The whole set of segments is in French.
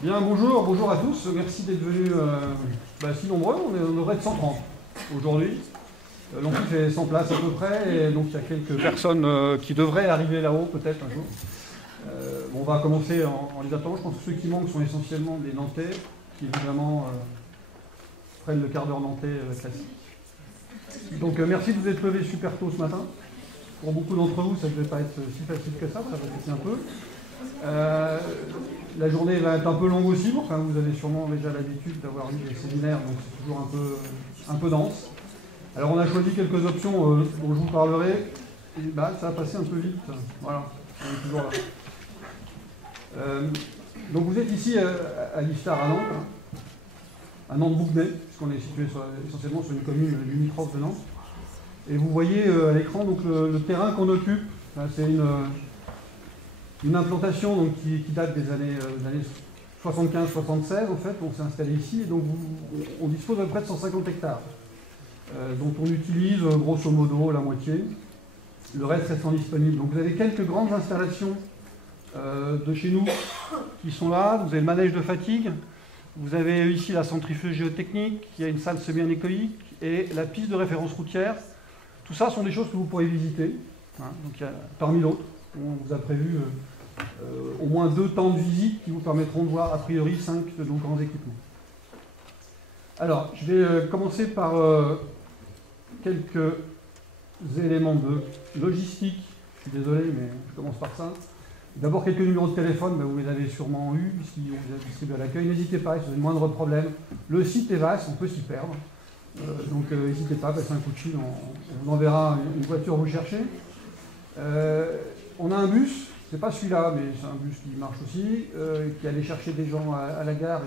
Bien, bonjour à tous. Merci d'être venus si nombreux. On devrait être 130 aujourd'hui. L'amphi fait 100 places à peu près, et donc il y a quelques personnes qui devraient arriver là-haut peut-être un jour. On va commencer en les attendant. Je pense que ceux qui manquent sont essentiellement des Nantais, qui évidemment prennent le quart d'heure nantais classique. Donc merci de vous être levés super tôt ce matin. Pour beaucoup d'entre vous, ça ne devait pas être si facile que ça va être un peu. La journée va être un peu longue aussi, enfin, vous avez sûrement déjà l'habitude d'avoir eu des séminaires, donc c'est toujours un peu dense. Alors on a choisi quelques options dont je vous parlerai, et ça va passer un peu vite, voilà, on est toujours là. Donc vous êtes ici à l'IFTAR à Nantes, à Nantes-Bouguenais, puisqu'on est situé essentiellement sur une commune limitrophe de Nantes. Et vous voyez à l'écran donc, le terrain qu'on occupe, c'est une implantation donc, qui date des années 75-76 en fait, on s'est installé ici, et donc on dispose de près de 150 hectares, dont on utilise grosso modo la moitié, le reste restant disponible. Donc vous avez quelques grandes installations de chez nous qui sont là, vous avez le manège de fatigue, vous avez ici la centrifuge géotechnique, il y a une salle semi-anéchoïque et la piste de référence routière. Tout ça sont des choses que vous pourrez visiter, donc il y a, parmi d'autres. On vous a prévu au moins 2 temps de visite qui vous permettront de voir a priori 5 de nos grands équipements. Alors, je vais commencer par quelques éléments de logistique. Je suis désolé, mais je commence par ça. D'abord, quelques numéros de téléphone, vous les avez sûrement eus, puisqu'ils vous a distribué à l'accueil. N'hésitez pas, si vous avez le moindre problème. Le site est vaste, on peut s'y perdre. Donc, n'hésitez pas, passez un coup de fil, on vous enverra une voiture vous cherchez. On a un bus, c'est pas celui-là, mais c'est un bus qui marche aussi, qui allait chercher des gens à la gare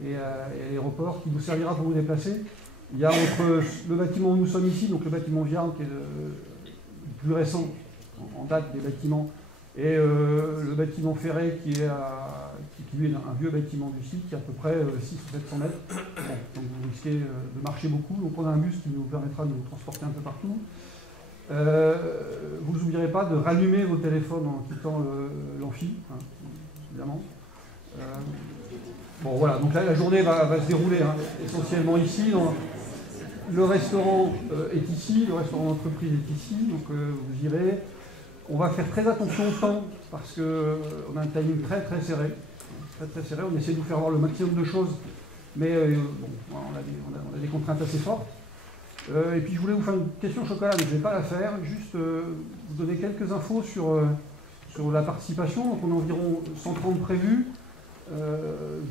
et à l'aéroport, qui vous servira pour vous déplacer. Il y a entre le bâtiment où nous sommes ici, donc le bâtiment Viarme, qui est le plus récent en date des bâtiments, et le bâtiment Ferré, qui est un vieux bâtiment du site, qui est à peu près 600 ou 700 mètres. Bon, donc vous risquez de marcher beaucoup, donc on a un bus qui nous permettra de nous transporter un peu partout. Vous n'oublierez pas de rallumer vos téléphones en quittant l'amphi, évidemment. Bon voilà, donc là la journée va se dérouler essentiellement ici. Le restaurant est ici, le restaurant d'entreprise est ici, donc vous irez. On va faire très attention au temps parce qu'on a un timing très serré. Très serré, on essaie de vous faire voir le maximum de choses, mais on a des contraintes assez fortes. Et puis je voulais vous faire une question chocolat, mais je ne vais pas la faire, juste vous donner quelques infos sur la participation. Donc on a environ 130 prévus,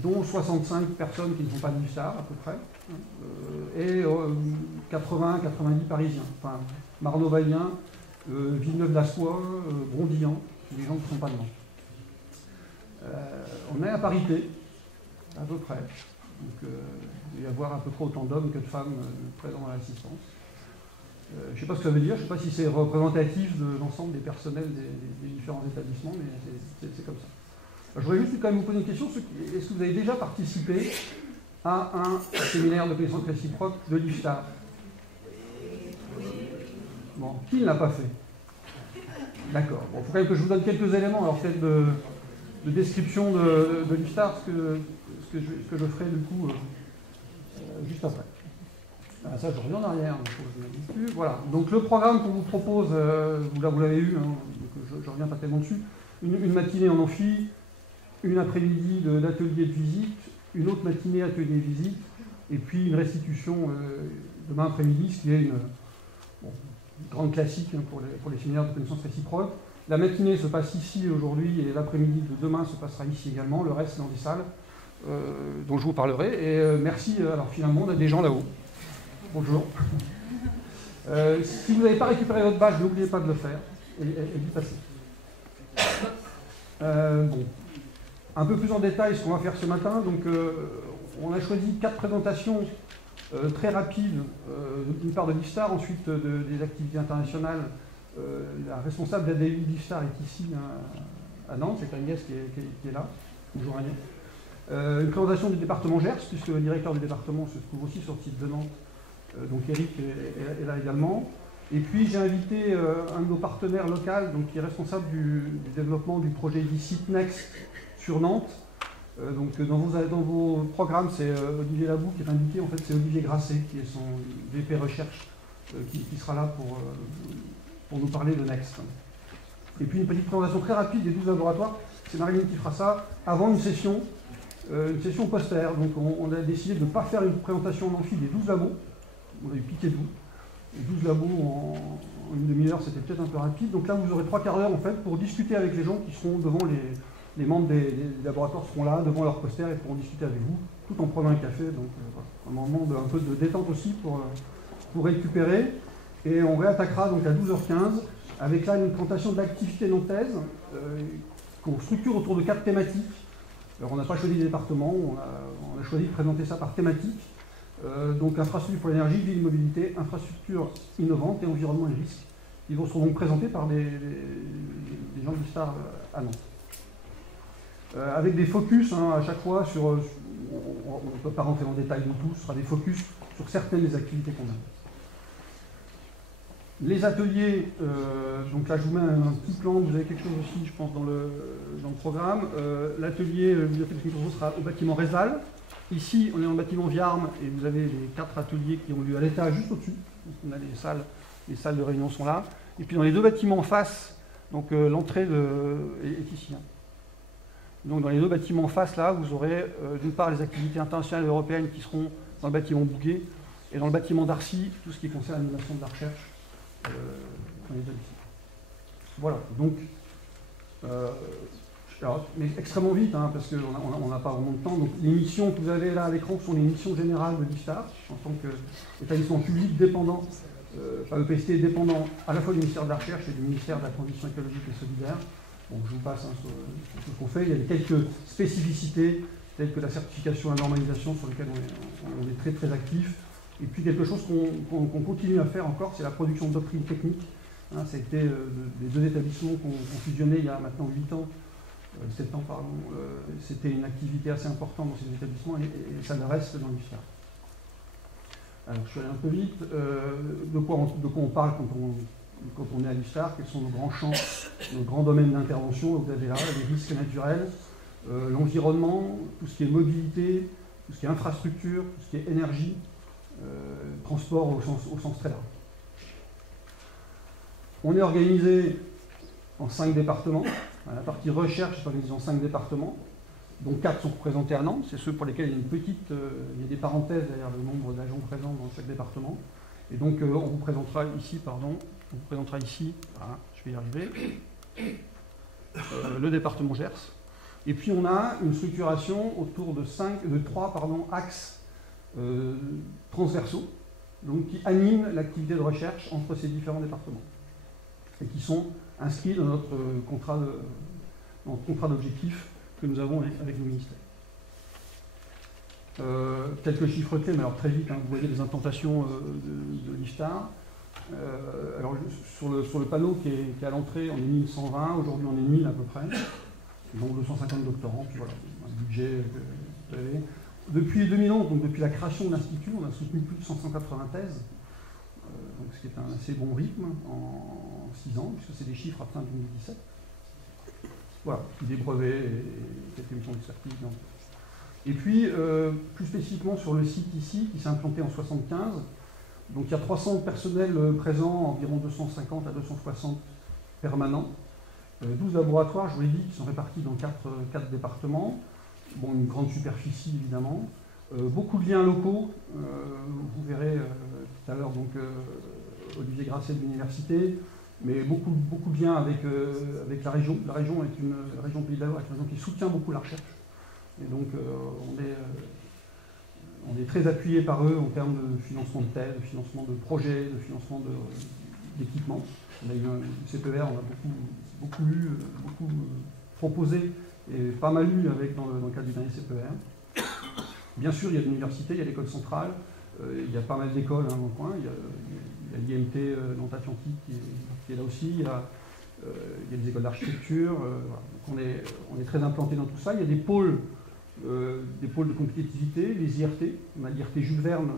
dont 65 personnes qui ne sont pas de l'IFTAR à peu près, et 80-90 Parisiens, enfin Marneau-Vallien, Villeneuve-d'Ascoi, Brondillan, des gens qui ne sont pas de Nantes. On est à parité, à peu près. Donc, il va y avoir à peu près autant d'hommes que de femmes présents à l'assistance. Je ne sais pas ce que ça veut dire, je ne sais pas si c'est représentatif de l'ensemble des personnels des différents établissements, mais c'est comme ça. Alors, je voudrais juste quand même vous poser une question. Est-ce que vous avez déjà participé à un séminaire de connaissances réciproques de l'IFTAR? Bon, qui ne l'a pas fait? D'accord. Bon, il faut quand même que je vous donne quelques éléments, alors peut-être de description de l'IFTAR, ce que je ferai du coup juste après. Ça, je reviens en arrière, donc je ne dis plus. Voilà. Donc le programme qu'on vous propose, vous l'avez eu, donc je reviens pas tellement dessus. Une matinée en amphi, une après-midi d'atelier de visite, une autre matinée atelier de visite, et puis une restitution demain après-midi, ce qui est une grande classique pour les séminaires de connaissances réciproques. La matinée se passe ici aujourd'hui, et l'après-midi de demain se passera ici également. Le reste, c'est dans des salles dont je vous parlerai. Et merci, alors finalement, on a des gens là-haut. Bonjour. Si vous n'avez pas récupéré votre badge, n'oubliez pas de le faire et d'y passer. Un peu plus en détail ce qu'on va faire ce matin. Donc, on a choisi 4 présentations très rapides, d'une part de l'IFTAR, ensuite des activités internationales. La responsable de l'ADU d'IFTAR est ici à Nantes, c'est Agnès qui est là. Bonjour Agnès. Une présentation du département Gers, puisque le directeur du département se trouve aussi sur le site de Nantes. Donc Eric est là également. Et puis j'ai invité un de nos partenaires locaux, donc qui est responsable du développement du projet d'ici Next sur Nantes, Donc dans vos programmes, c'est Olivier Labou qui est indiqué, en fait c'est Olivier Grasset qui est son VP Recherche qui sera là pour nous parler de Next. Et puis une petite présentation très rapide des 12 laboratoires, c'est Marilyn qui fera ça avant une session poster. Donc on a décidé de ne pas faire une présentation en amphi des 12 labos, on a eu piqué de vous. Les 12 labos en une demi-heure, c'était peut-être un peu rapide. Donc là, vous aurez 3 quarts d'heure en fait pour discuter avec les gens qui seront devant les membres des laboratoires seront là, devant leur poster et pourront discuter avec vous, tout en prenant un café. Donc voilà, un moment un peu de détente aussi pour récupérer. Et on réattaquera donc à 12h15 avec là une présentation de l'activité nantaise qu'on structure autour de 4 thématiques. Alors on n'a pas choisi des départements, on a choisi de présenter ça par thématique. Donc infrastructure pour l'énergie, ville et mobilité, infrastructure innovante et environnement et risque. Ils seront donc présentés par des gens du STAR à Nantes. Avec des focus à chaque fois sur, on ne peut pas rentrer en détail de tout, ce sera des focus sur certaines des activités qu'on a. Les ateliers, donc là je vous mets un petit plan, vous avez quelque chose aussi je pense dans le programme. L'atelier bibliothèque Microsoft sera au bâtiment Rézal. Ici on est dans le bâtiment Viarme et vous avez les 4 ateliers qui ont lieu à l'étage juste au-dessus. Donc on a les salles de réunion sont là. Et puis dans les 2 bâtiments en face, donc l'entrée est ici. Donc dans les 2 bâtiments en face là, vous aurez d'une part les activités internationales et européennes qui seront dans le bâtiment Bouguer et dans le bâtiment d'Arcy, tout ce qui concerne l'animation de la recherche. On est ici. Voilà, donc, mais extrêmement vite, parce qu'on n'a pas vraiment de temps. Donc, les missions que vous avez là à l'écran sont les missions générales de l'ISTAR, en tant qu'établissement public dépendant, EPST dépendant à la fois du ministère de la Recherche et du ministère de la Transition écologique et solidaire. Bon, je vous passe sur ce qu'on fait. Il y a quelques spécificités, telles que la certification et la normalisation, sur lesquelles on est très très actif. Et puis quelque chose qu'on continue à faire encore, c'est la production de doctrines techniques. Ça a été les 2 établissements qu'on fusionnait il y a maintenant 7 ans, pardon. C'était une activité assez importante dans ces établissements et ça le reste dans l'ISTAR. Alors je suis allé un peu vite. De quoi on parle quand on est à l'ISTAR? Quels sont nos grands champs, nos grands domaines d'intervention? Vous avez là les risques naturels, l'environnement, tout ce qui est mobilité, tout ce qui est infrastructure, tout ce qui est énergie. Transport au sens très large. On est organisé en 5 départements. La partie recherche est organisée en 5 départements, dont 4 sont représentés à Nantes. C'est ceux pour lesquels il y a il y a des parenthèses derrière le nombre d'agents présents dans chaque département. Et donc on vous présentera ici, voilà, je vais y arriver, le département Gers. Et puis on a une structuration autour de 3 axes transversaux, donc qui animent l'activité de recherche entre ces différents départements et qui sont inscrits dans notre contrat d'objectifs que nous avons avec le ministère. Quelques chiffres clés, mais alors très vite, vous voyez les implantations de l'ISTAR. Alors sur le panneau qui est à l'entrée, on est 1120, aujourd'hui on est 1000 à peu près, donc 250 doctorants, puis voilà, un budget que vous avez. Depuis 2011, donc depuis la création de l'Institut, on a soutenu plus de 580 thèses, donc ce qui est un assez bon rythme en 6 ans, puisque c'est des chiffres à fin 2017. Voilà, des brevets et quelques missions d'expertise. Et puis, plus spécifiquement sur le site ici, qui s'est implanté en 1975, donc il y a 300 personnels présents, environ 250 à 260 permanents, 12 laboratoires, je vous l'ai dit, qui sont répartis dans 4 départements. Bon, une grande superficie évidemment, beaucoup de liens locaux, vous verrez tout à l'heure donc Olivier Grasset de l'université, mais beaucoup de liens avec la région. La région est une région Pays de la Loire, une région qui soutient beaucoup la recherche, et donc on est très appuyé par eux en termes de financement de thèses, de financement de projets, de financement d'équipements. On a eu un CPER, on a beaucoup lu, beaucoup proposé et pas mal lu dans le cadre du dernier CPER. Bien sûr, il y a l'université, il y a l'école centrale, il y a pas mal d'écoles dans le coin, il y a l'IMT Nantes-Atlantique qui est là aussi, il y a des écoles d'architecture, voilà. Donc on est très implanté dans tout ça. Il y a des pôles de compétitivité, les IRT, on a l'IRT Jules Verne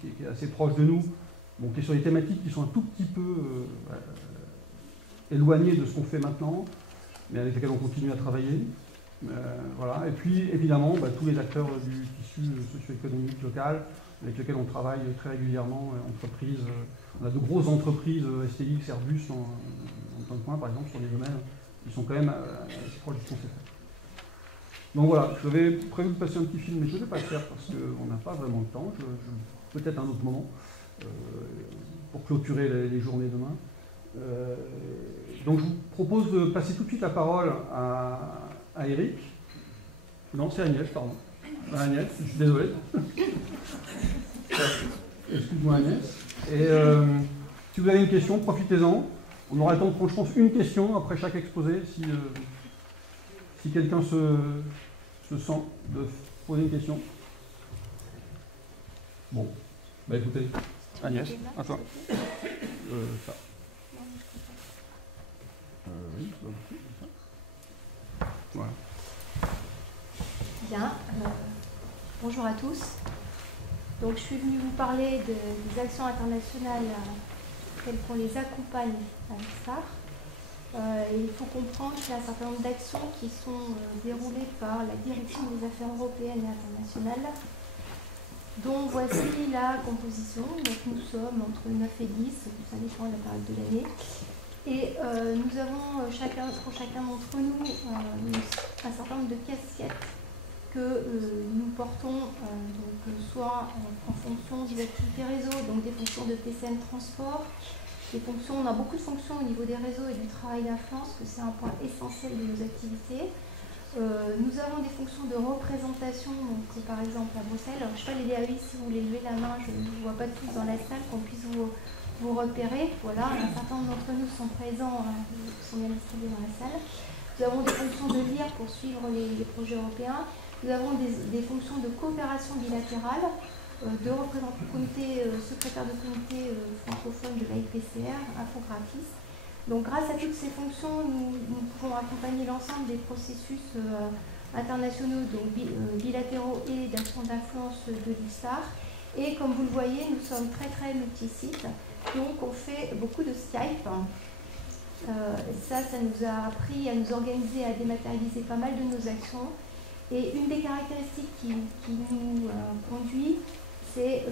qui est assez proche de nous, bon, qui est sur des thématiques qui sont un tout petit peu éloignées de ce qu'on fait maintenant, mais avec lesquels on continue à travailler. Voilà. Et puis, évidemment, tous les acteurs du tissu socio-économique local avec lesquels on travaille très régulièrement, entreprises. On a de grosses entreprises, STX, Airbus, en Tonkouin, par exemple, sur des domaines qui sont quand même assez proches du concept. Donc voilà, j'avais prévu de passer un petit film, mais je ne vais pas le faire parce qu'on n'a pas vraiment le temps. Peut-être un autre moment, pour clôturer les journées demain. Donc je vous propose de passer tout de suite la parole à Eric. Non, c'est Agnès, pardon. Agnès, je suis désolé. Excuse-moi Agnès. Et si vous avez une question, profitez-en. On aura le temps de prendre, je pense, une question après chaque exposé, si quelqu'un se sent de poser une question. Bon, écoutez, Agnès, à toi. Ça. Oui, ça. Voilà. Bien, bonjour à tous. Donc je suis venue vous parler des actions internationales telles qu'on les accompagne à l'ISTAR. Il faut comprendre qu'il y a un certain nombre d'actions qui sont déroulées par la Direction des Affaires européennes et internationales, dont voici la composition. Donc nous sommes entre 9 et 10, ça dépend de la période de l'année. Et nous avons pour chacun d'entre nous un certain nombre de casquettes que nous portons soit en fonction des activités réseau, donc des fonctions de PCN transport, des fonctions, on a beaucoup de fonctions au niveau des réseaux et du travail d'influence, que c'est un point essentiel de nos activités. Nous avons des fonctions de représentation, donc par exemple à Bruxelles. Alors, je ne sais pas les DAI, si vous voulez lever la main, je ne vous vois pas tous dans la salle, qu'on puisse vous repérer. Voilà, un certain nombre d'entre nous sont présents, sont bien distribués dans la salle. Nous avons des fonctions de lire pour suivre les projets européens. Nous avons des fonctions de coopération bilatérale, de représentant comité, secrétaire de comité francophone de l'AIPCR, infographiste. Donc grâce à toutes ces fonctions, nous pouvons accompagner l'ensemble des processus internationaux, donc bilatéraux et d'action d'influence de l'ISTAR. Et comme vous le voyez, nous sommes très très multi-sites, donc on fait beaucoup de Skype. Ça nous a appris à nous organiser, à dématérialiser pas mal de nos actions. Et une des caractéristiques qui nous conduit, c'est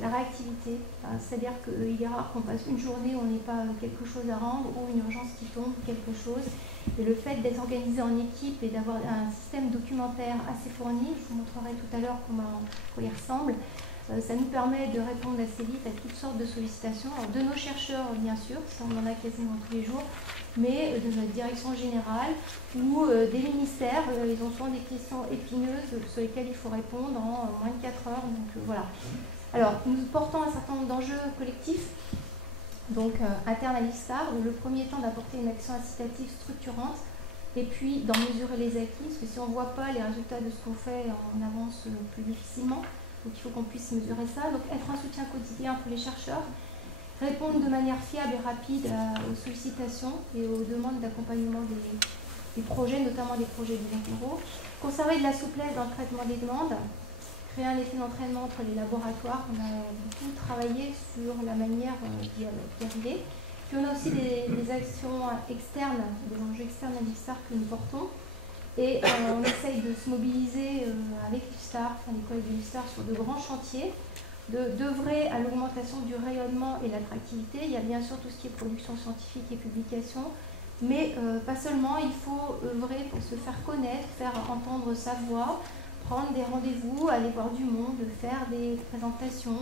la réactivité. C'est-à-dire qu'il est rare qu'on passe une journée où on n'ait pas quelque chose à rendre ou une urgence qui tombe, quelque chose. Et le fait d'être organisé en équipe et d'avoir un système documentaire assez fourni, je vous montrerai tout à l'heure comment il ressemble, ça nous permet de répondre assez vite à toutes sortes de sollicitations. Alors, de nos chercheurs, bien sûr, ça on en a quasiment tous les jours, mais de notre direction générale ou des ministères, ils ont souvent des questions épineuses sur lesquelles il faut répondre en moins de 4 heures. Donc voilà. Alors, nous portons un certain nombre d'enjeux collectifs, donc internes à l'ISTAR. Le premier étant d'apporter une action incitative structurante et puis d'en mesurer les acquis, parce que si on ne voit pas les résultats de ce qu'on fait, on avance plus difficilement. Donc il faut qu'on puisse mesurer ça. Donc être un soutien quotidien pour les chercheurs, répondre de manière fiable et rapide aux sollicitations et aux demandes d'accompagnement des projets, notamment des projets bilatéraux, conserver de la souplesse dans le traitement des demandes, créer un effet d'entraînement entre les laboratoires. On a beaucoup travaillé sur la manière d'y arriver. Puis on a aussi des actions externes, des enjeux externes à l'ISTAR que nous portons. Et on essaye de se mobiliser avec l'ISTAR, les collègues de l'ISTAR, sur de grands chantiers, d'œuvrer à l'augmentation du rayonnement et l'attractivité. Il y a bien sûr tout ce qui est production scientifique et publication, mais pas seulement, il faut œuvrer pour se faire connaître, faire entendre sa voix, prendre des rendez-vous, aller voir du monde, faire des présentations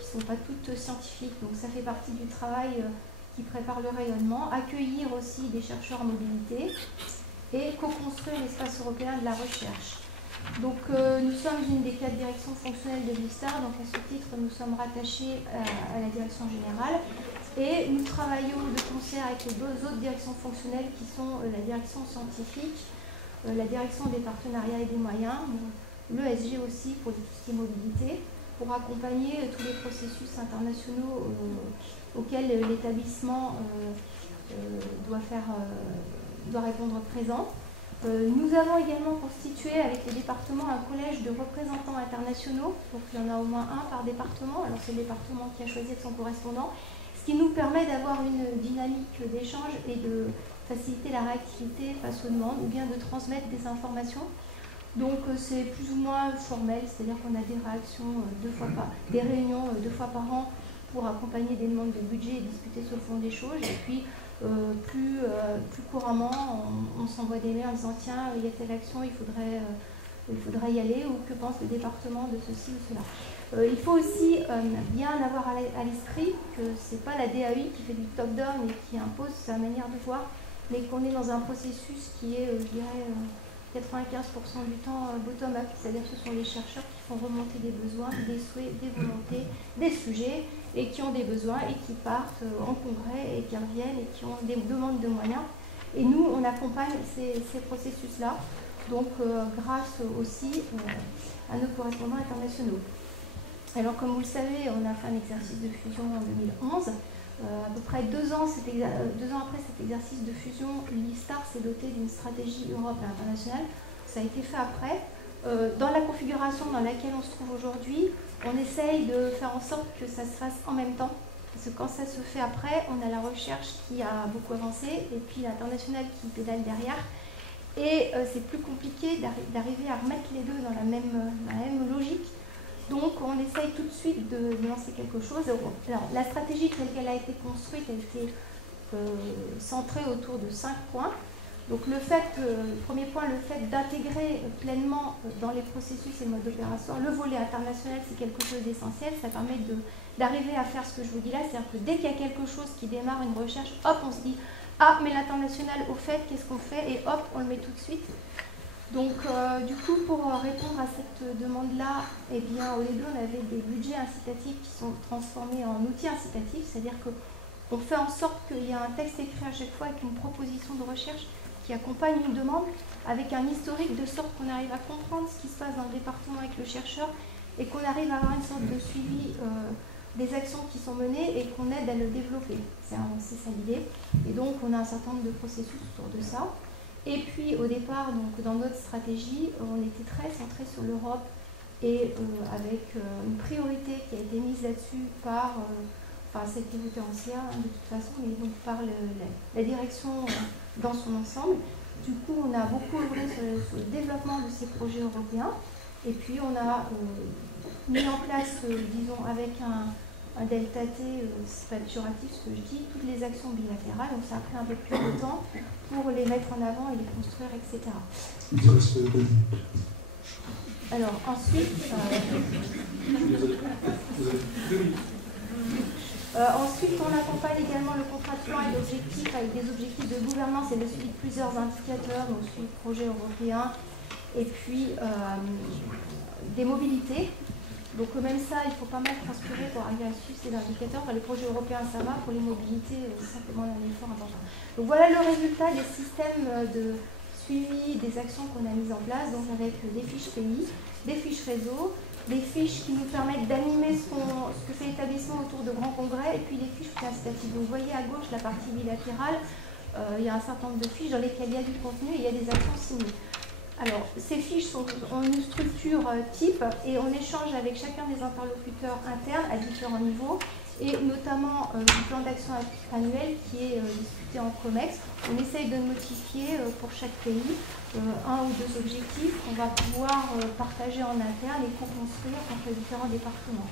qui ne sont pas toutes scientifiques. Donc ça fait partie du travail qui prépare le rayonnement, accueillir aussi des chercheurs en mobilité, et co-construire l'espace européen de la recherche. Donc nous sommes une des 4 directions fonctionnelles de l'ISTAR, donc à ce titre nous sommes rattachés à la direction générale et nous travaillons de concert avec les 2 autres directions fonctionnelles qui sont la direction scientifique, la direction des partenariats et des moyens, l'ESG aussi pour tout ce qui est mobilité, pour accompagner tous les processus internationaux auxquels l'établissement doit répondre présent. Nous avons également constitué avec les départements un collège de représentants internationaux, donc il y en a au moins un par département, alors c'est le département qui a choisi son correspondant, ce qui nous permet d'avoir une dynamique d'échange et de faciliter la réactivité face aux demandes ou bien de transmettre des informations. Donc c'est plus ou moins formel, c'est-à-dire qu'on a des réactions des réunions 2 fois par an pour accompagner des demandes de budget et discuter sur le fond des choses. Et puis plus couramment, on s'envoie des mails en disant tiens, il y a telle action, il faudrait y aller, ou que pense le département de ceci ou cela. Il faut aussi bien avoir à l'esprit que ce n'est pas la DAI qui fait du top-down et qui impose sa manière de voir, mais qu'on est dans un processus qui est, je dirais, 95% du temps bottom-up, c'est-à-dire que ce sont les chercheurs qui font remonter des besoins, des souhaits, des volontés, des sujets, et qui ont des besoins et qui partent en congrès et qui reviennent et qui ont des demandes de moyens. Et nous, on accompagne ces processus-là, donc grâce aussi à nos correspondants internationaux. Alors, comme vous le savez, on a fait un exercice de fusion en 2011. À peu près 2 ans après cet exercice de fusion, l'ISTAR s'est doté d'une stratégie Europe et internationale. Ça a été fait après. Dans la configuration dans laquelle on se trouve aujourd'hui, on essaye de faire en sorte que ça se fasse en même temps. Parce que quand ça se fait après, on a la recherche qui a beaucoup avancé et puis l'international qui pédale derrière. Et c'est plus compliqué d'arriver à remettre les deux dans la même logique. Donc on essaye tout de suite de lancer quelque chose. Alors, la stratégie telle qu'elle a été construite, elle était centrée autour de 5 points. Donc le premier point, le fait d'intégrer pleinement dans les processus et le mode d'opération, le volet international, c'est quelque chose d'essentiel. Ça permet d'arriver à faire ce que je vous dis là, c'est-à-dire que dès qu'il y a quelque chose qui démarre une recherche, hop, on se dit « Ah, mais l'international, au fait, qu'est-ce qu'on fait ?» Et hop, on le met tout de suite. Donc, du coup, pour répondre à cette demande-là, eh bien, au début, on avait des budgets incitatifs qui sont transformés en outils incitatifs, c'est-à-dire qu'on fait en sorte qu'il y a un texte écrit à chaque fois avec une proposition de recherche qui accompagne une demande, avec un historique, de sorte qu'on arrive à comprendre ce qui se passe dans le département avec le chercheur et qu'on arrive à avoir une sorte de suivi des actions qui sont menées et qu'on aide à le développer. C'est ça l'idée. Et donc, on a un certain nombre de processus autour de ça. Et puis au départ, donc, dans notre stratégie, on était très centré sur l'Europe et avec une priorité qui a été mise là-dessus par, ça a été voté ancien de toute façon, mais donc par la direction dans son ensemble. Du coup, on a beaucoup œuvré sur le développement de ces projets européens et puis on a mis en place, disons, avec un delta T, c'est pas péjoratif ce que je dis, toutes les actions bilatérales, donc ça a pris un peu plus de temps pour les mettre en avant et les construire, etc. Alors ensuite, ensuite on accompagne également le contrat de plan et d'objectifs avec des objectifs de gouvernance et de suivi de plusieurs indicateurs, donc suivi de projets européens et puis des mobilités. Donc même ça, il faut pas mal transpirer pour arriver à suivre ces indicateurs. Enfin, les projets européens, ça va. Pour les mobilités, simplement un effort important. Donc voilà le résultat des systèmes de suivi des actions qu'on a mises en place, donc avec des fiches pays, des fiches réseau, des fiches qui nous permettent d'animer ce que fait l'établissement autour de grands congrès, et puis les fiches incitatives. Donc vous voyez à gauche la partie bilatérale, il y a un certain nombre de fiches dans lesquelles il y a du contenu et il y a des actions signées. Alors, ces fiches ont une structure type et on échange avec chacun des interlocuteurs internes à différents niveaux et notamment du plan d'action annuel qui est discuté en COMEX. On essaye de notifier pour chaque pays 1 ou 2 objectifs qu'on va pouvoir partager en interne et co-construire entre les différents départements.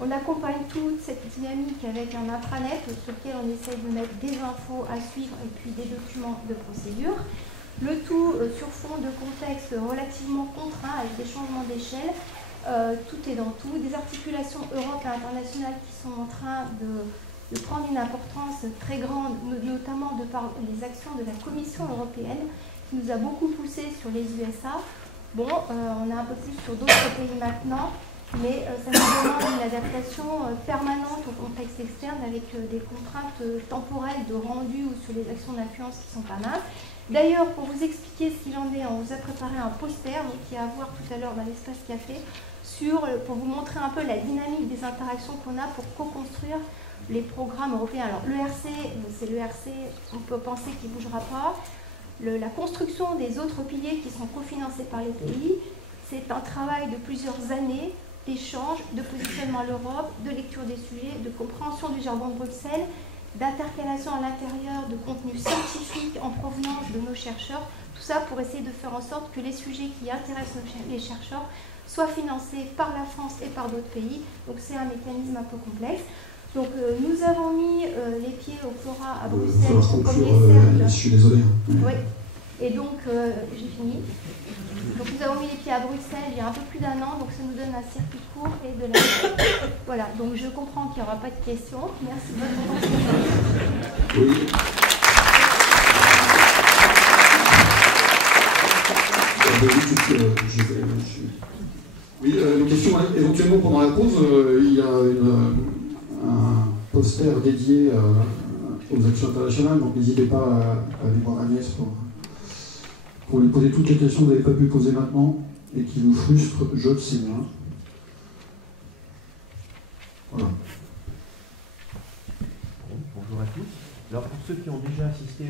On accompagne toute cette dynamique avec un intranet sur lequel on essaye de mettre des infos à suivre et puis des documents de procédure. Le tout sur fond de contexte relativement contraint avec des changements d'échelle, tout est dans tout, des articulations Europe et internationales qui sont en train de prendre une importance très grande, notamment de par les actions de la Commission européenne qui nous a beaucoup poussé sur les USA. Bon, on est un peu plus sur d'autres pays maintenant, mais ça nous demande une adaptation permanente au contexte externe avec des contraintes temporelles de rendu ou sur les actions d'influence qui sont pas minces. D'ailleurs, pour vous expliquer ce qu'il en est, on vous a préparé un poster qui est à voir tout à l'heure dans l'espace café pour vous montrer un peu la dynamique des interactions qu'on a pour co-construire les programmes européens. Alors l'ERC, c'est l'ERC, on peut penser qu'il ne bougera pas. La construction des autres piliers qui sont cofinancés par les pays, c'est un travail de plusieurs années d'échange, de positionnement à l'Europe, de lecture des sujets, de compréhension du jargon de Bruxelles d'intercalation à l'intérieur de contenus scientifiques en provenance de nos chercheurs, tout ça pour essayer de faire en sorte que les sujets qui intéressent les chercheurs soient financés par la France et par d'autres pays. Donc c'est un mécanisme un peu complexe. Donc nous avons mis les pieds au Flora à Bruxelles au premier cercle. Je suis désolé. Oui. Et donc j'ai fini. Donc nous avons mis les pieds à Bruxelles il y a un peu plus d'1 an, donc ça nous donne un circuit court et de la... Voilà, donc je comprends qu'il n'y aura pas de questions. Merci de votre attention. Oui. Oui, une question, éventuellement pendant la pause, il y a un poster dédié aux actions internationales, donc n'hésitez pas à aller voir Agnès pour lui poser toutes les questions que vous n'avez pas pu poser maintenant et qui vous frustrent, je le sais bien. Voilà. Bonjour à tous. Alors pour ceux qui ont déjà assisté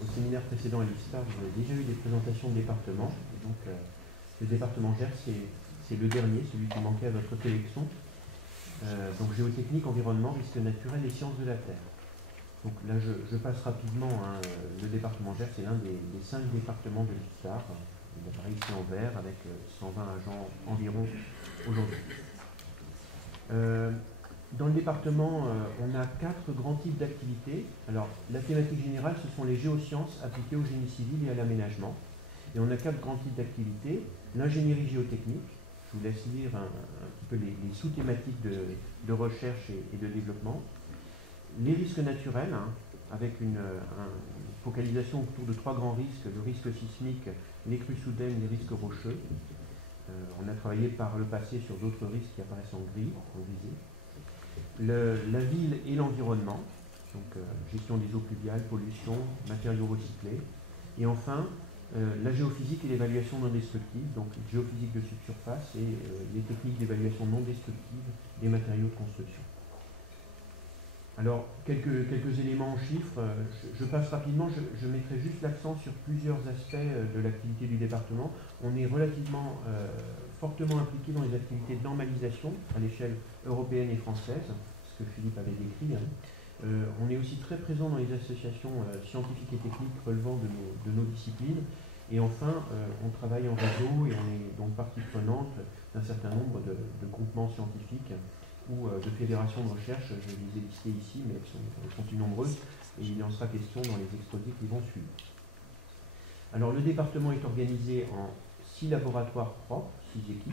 au séminaire précédent à l'ISTAR, vous avez déjà eu des présentations de départements. Donc le département Gers, c'est le dernier, celui qui manquait à votre sélection. Donc géotechnique, environnement, risques naturels et sciences de la Terre. Donc là, je passe rapidement. Le département Gers, c'est l'un des 5 départements de l'ISTAR. Il apparaît ici en vert avec 120 agents environ aujourd'hui. Dans le département, on a 4 grands types d'activités. Alors, la thématique générale, ce sont les géosciences appliquées au génie civil et à l'aménagement. Et on a 4 grands types d'activités. L'ingénierie géotechnique, je vous laisse lire un petit peu les sous-thématiques de recherche et de développement. Les risques naturels, avec une focalisation autour de 3 grands risques, le risque sismique, les crues soudaines, les risques rocheux. On a travaillé par le passé sur d'autres risques qui apparaissent en gris, en grisé. La ville et l'environnement, donc gestion des eaux pluviales, pollution, matériaux recyclés. Et enfin, la géophysique et l'évaluation non destructive, donc géophysique de subsurface et les techniques d'évaluation non destructive des matériaux de construction. Alors, quelques éléments en chiffres, je passe rapidement, je mettrai juste l'accent sur plusieurs aspects de l'activité du département. On est relativement fortement impliqué dans les activités de normalisation à l'échelle européenne et française, ce que Philippe avait décrit. On est aussi très présent dans les associations scientifiques et techniques relevant de nos disciplines. Et enfin, on travaille en réseau et on est donc partie prenante d'un certain nombre de groupements scientifiques ou de fédérations de recherche. Je les ai listées ici, mais elles sont plus nombreuses, et il en sera question dans les exposés qui vont suivre. Alors, le département est organisé en 6 laboratoires propres, 6 équipes,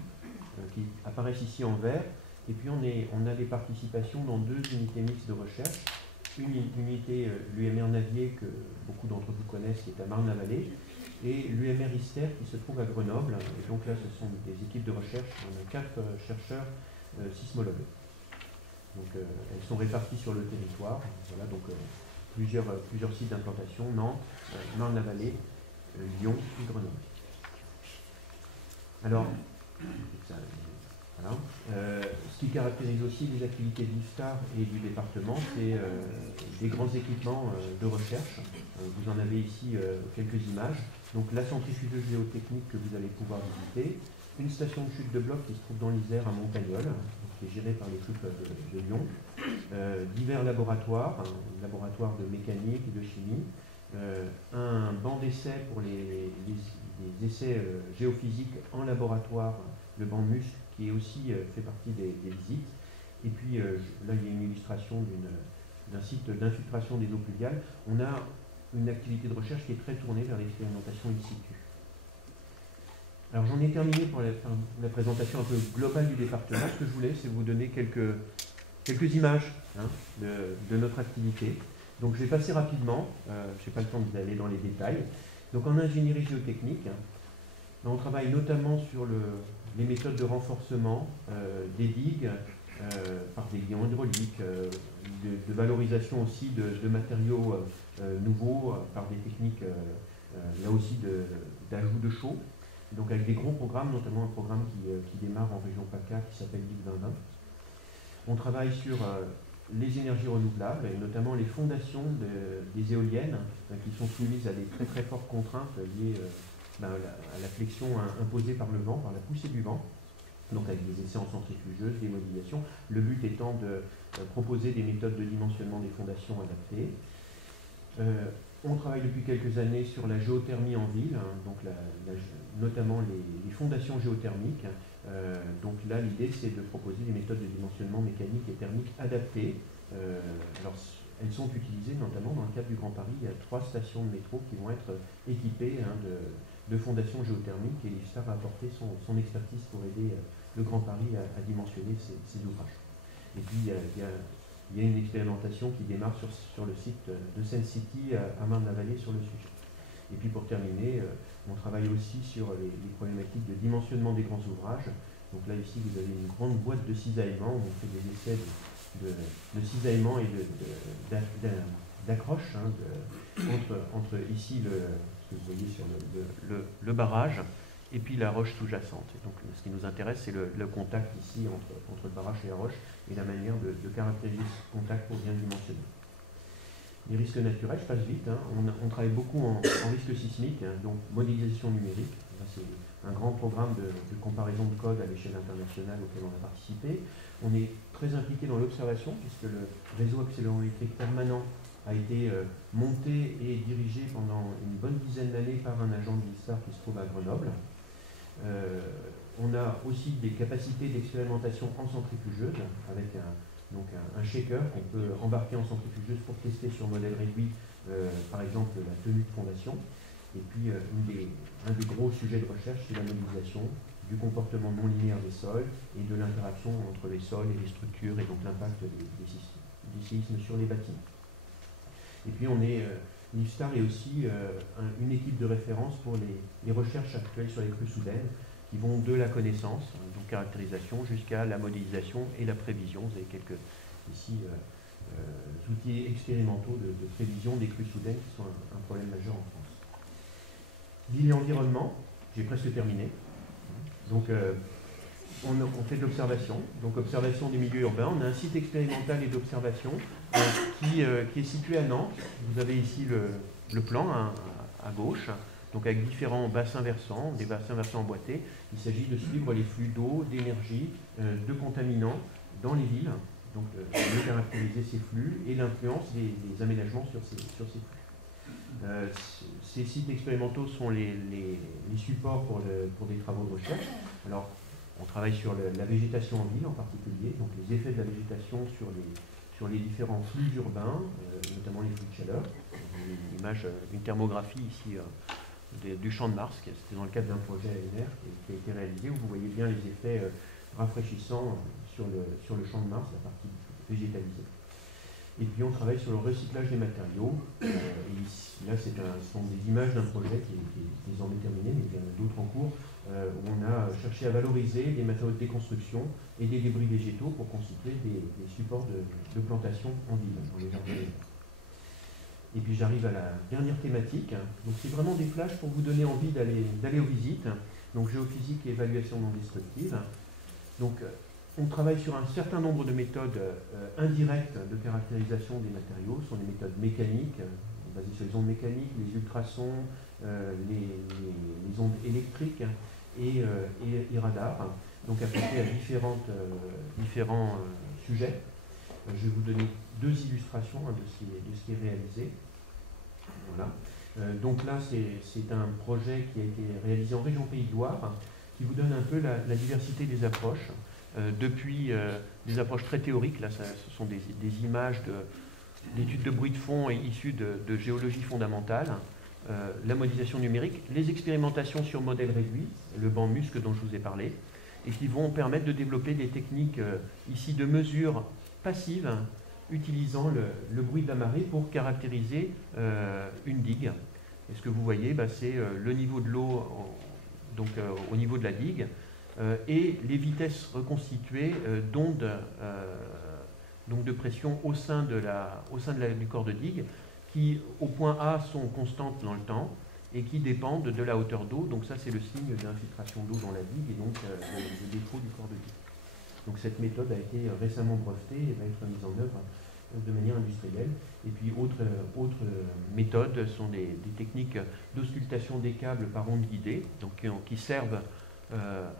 qui apparaissent ici en vert, et puis on a des participations dans 2 unités mixtes de recherche. Une unité, l'UMR Navier, que beaucoup d'entre vous connaissent, qui est à Marne-la-Vallée, et l'UMR ISTER, qui se trouve à Grenoble. Et donc là, ce sont des équipes de recherche. On a 4 chercheurs sismologues. Donc elles sont réparties sur le territoire. Voilà, donc plusieurs sites d'implantation, Nantes, Marne-la-Vallée, Lyon et Grenoble. Alors, voilà. Ce qui caractérise aussi les activités de l'ISTAR et du département, c'est des grands équipements de recherche. Vous en avez ici quelques images. Donc la centrifugeuse géotechnique que vous allez pouvoir visiter, une station de chute de blocs qui se trouve dans l'Isère à Montagnol, qui est gérée par l'équipe de Lyon, divers laboratoires, un laboratoire de mécanique et de chimie, un banc d'essai pour les essais géophysiques en laboratoire, le banc MUSC, qui est aussi fait partie des visites. Et puis là, il y a une illustration d'un site d'infiltration des eaux pluviales. On a une activité de recherche qui est très tournée vers l'expérimentation in situ. Alors j'en ai terminé pour la présentation un peu globale du département. Ce que je voulais, c'est vous donner quelques images de notre activité. Donc je vais passer rapidement, je n'ai pas le temps d'aller dans les détails. Donc en ingénierie géotechnique, on travaille notamment sur les méthodes de renforcement des digues par des liants hydrauliques, de valorisation aussi de matériaux nouveaux par des techniques là aussi d'ajout de chaux. Donc avec des gros programmes, notamment un programme qui démarre en région PACA qui s'appelle LIG 2020. On travaille sur les énergies renouvelables et notamment les fondations des éoliennes qui sont soumises à des très très fortes contraintes liées à la flexion imposée par le vent, par la poussée du vent. donc avec des essais en centrifugeuse, des modélisations. Le but étant de proposer des méthodes de dimensionnement des fondations adaptées. On travaille depuis quelques années sur la géothermie en ville, hein, donc notamment les fondations géothermiques. Donc là, l'idée, c'est de proposer des méthodes de dimensionnement mécanique et thermique adaptées. Alors, elles sont utilisées notamment dans le cadre du Grand Paris. Il y a 3 stations de métro qui vont être équipées de fondations géothermiques, et l'IFSTAR a apporté son expertise pour aider le Grand Paris à dimensionner ces ouvrages. Et puis, il y a une expérimentation qui démarre sur le site de Seine-City à Marne-la-Vallée sur le sujet. Et puis, pour terminer, on travaille aussi sur les problématiques de dimensionnement des grands ouvrages. Donc là, ici, vous avez une grande boîte de cisaillement où on fait des essais de cisaillement et d'accroche entre ici ce que vous voyez sur le barrage et puis la roche sous-jacente. Et donc ce qui nous intéresse, c'est le contact ici entre le barrage et la roche et la manière de caractériser ce contact pour bien dimensionner. Les risques naturels, je passe vite, hein. On travaille beaucoup en risque sismique, hein, donc modélisation numérique. C'est un grand programme de comparaison de code à l'échelle internationale auquel on a participé. On est très impliqué dans l'observation, puisque le réseau accélérométrique permanent a été monté et dirigé pendant une bonne dizaine d'années par un agent de l'IFSTAR qui se trouve à Grenoble. On a aussi des capacités d'expérimentation en centrifugeuse, avec un shaker qu'on peut embarquer en centrifugeuse pour tester sur modèle réduit, par exemple la tenue de fondation. Et puis un des gros sujets de recherche, c'est la modélisation du comportement non linéaire des sols et de l'interaction entre les sols et les structures, et donc l'impact des séismes sur les bâtiments. Et puis l'IFSTAR est aussi une équipe de référence pour les recherches actuelles sur les crues soudaines, qui vont de la connaissance, donc caractérisation, jusqu'à la modélisation et la prévision. Vous avez quelques ici outils expérimentaux de prévision des crues soudaines qui sont un problème majeur en France. Ville et environnement, j'ai presque terminé. Donc on fait de l'observation, donc observation des milieux urbains. On a un site expérimental et d'observation qui est situé à Nantes. Vous avez ici le plan à gauche, donc avec différents bassins versants, des bassins versants emboîtés. Il s'agit de suivre les flux d'eau, d'énergie, de contaminants dans les villes, donc de caractériser ces flux et l'influence des aménagements sur ces flux. Ces sites expérimentaux sont les supports pour des travaux de recherche. Alors, on travaille sur la végétation en ville en particulier, donc les effets de la végétation sur les différents flux urbains, notamment les flux de chaleur. Une image, une thermographie ici du champ de Mars, c'était dans le cadre d'un projet ANR qui a été réalisé, où vous voyez bien les effets rafraîchissants sur le champ de Mars, la partie végétalisée. Et puis on travaille sur le recyclage des matériaux. Et ici, là, ce sont des images d'un projet qui est désormais terminé, mais il y en a d'autres en cours, où on a cherché à valoriser des matériaux de déconstruction et des débris végétaux pour constituer des supports de plantation en ville, dans les jardins. Et puis j'arrive à la dernière thématique. Donc c'est vraiment des flashs pour vous donner envie d'aller aux visites. Donc géophysique et évaluation non destructive. Donc on travaille sur un certain nombre de méthodes indirectes de caractérisation des matériaux. Ce sont des méthodes mécaniques, basées sur les ondes mécaniques, les ultrasons, les ondes électriques et radars, donc appliquées à différents sujets. Je vais vous donner 2 illustrations de ce qui est réalisé. Voilà. Donc là, c'est un projet qui a été réalisé en région Pays de Loire, qui vous donne un peu la diversité des approches. Depuis des approches très théoriques, là ce sont des images d'études de bruit de fond issues de géologie fondamentale, la modélisation numérique, les expérimentations sur modèle réduit, le banc MUSC dont je vous ai parlé, et qui vont permettre de développer des techniques ici de mesure passive, utilisant le bruit de la marée pour caractériser une digue. Et ce que vous voyez, c'est le niveau de l'eau au niveau de la digue, et les vitesses reconstituées d'ondes de pression au sein du corps de digue, qui au point A sont constantes dans le temps et qui dépendent de la hauteur d'eau. Donc ça, c'est le signe d'infiltration d'eau dans la digue et donc le défaut du corps de digue. Donc cette méthode a été récemment brevetée et va être mise en œuvre de manière industrielle. Et puis autres méthodes sont des techniques d'auscultation des câbles par ondes guidées, donc qui servent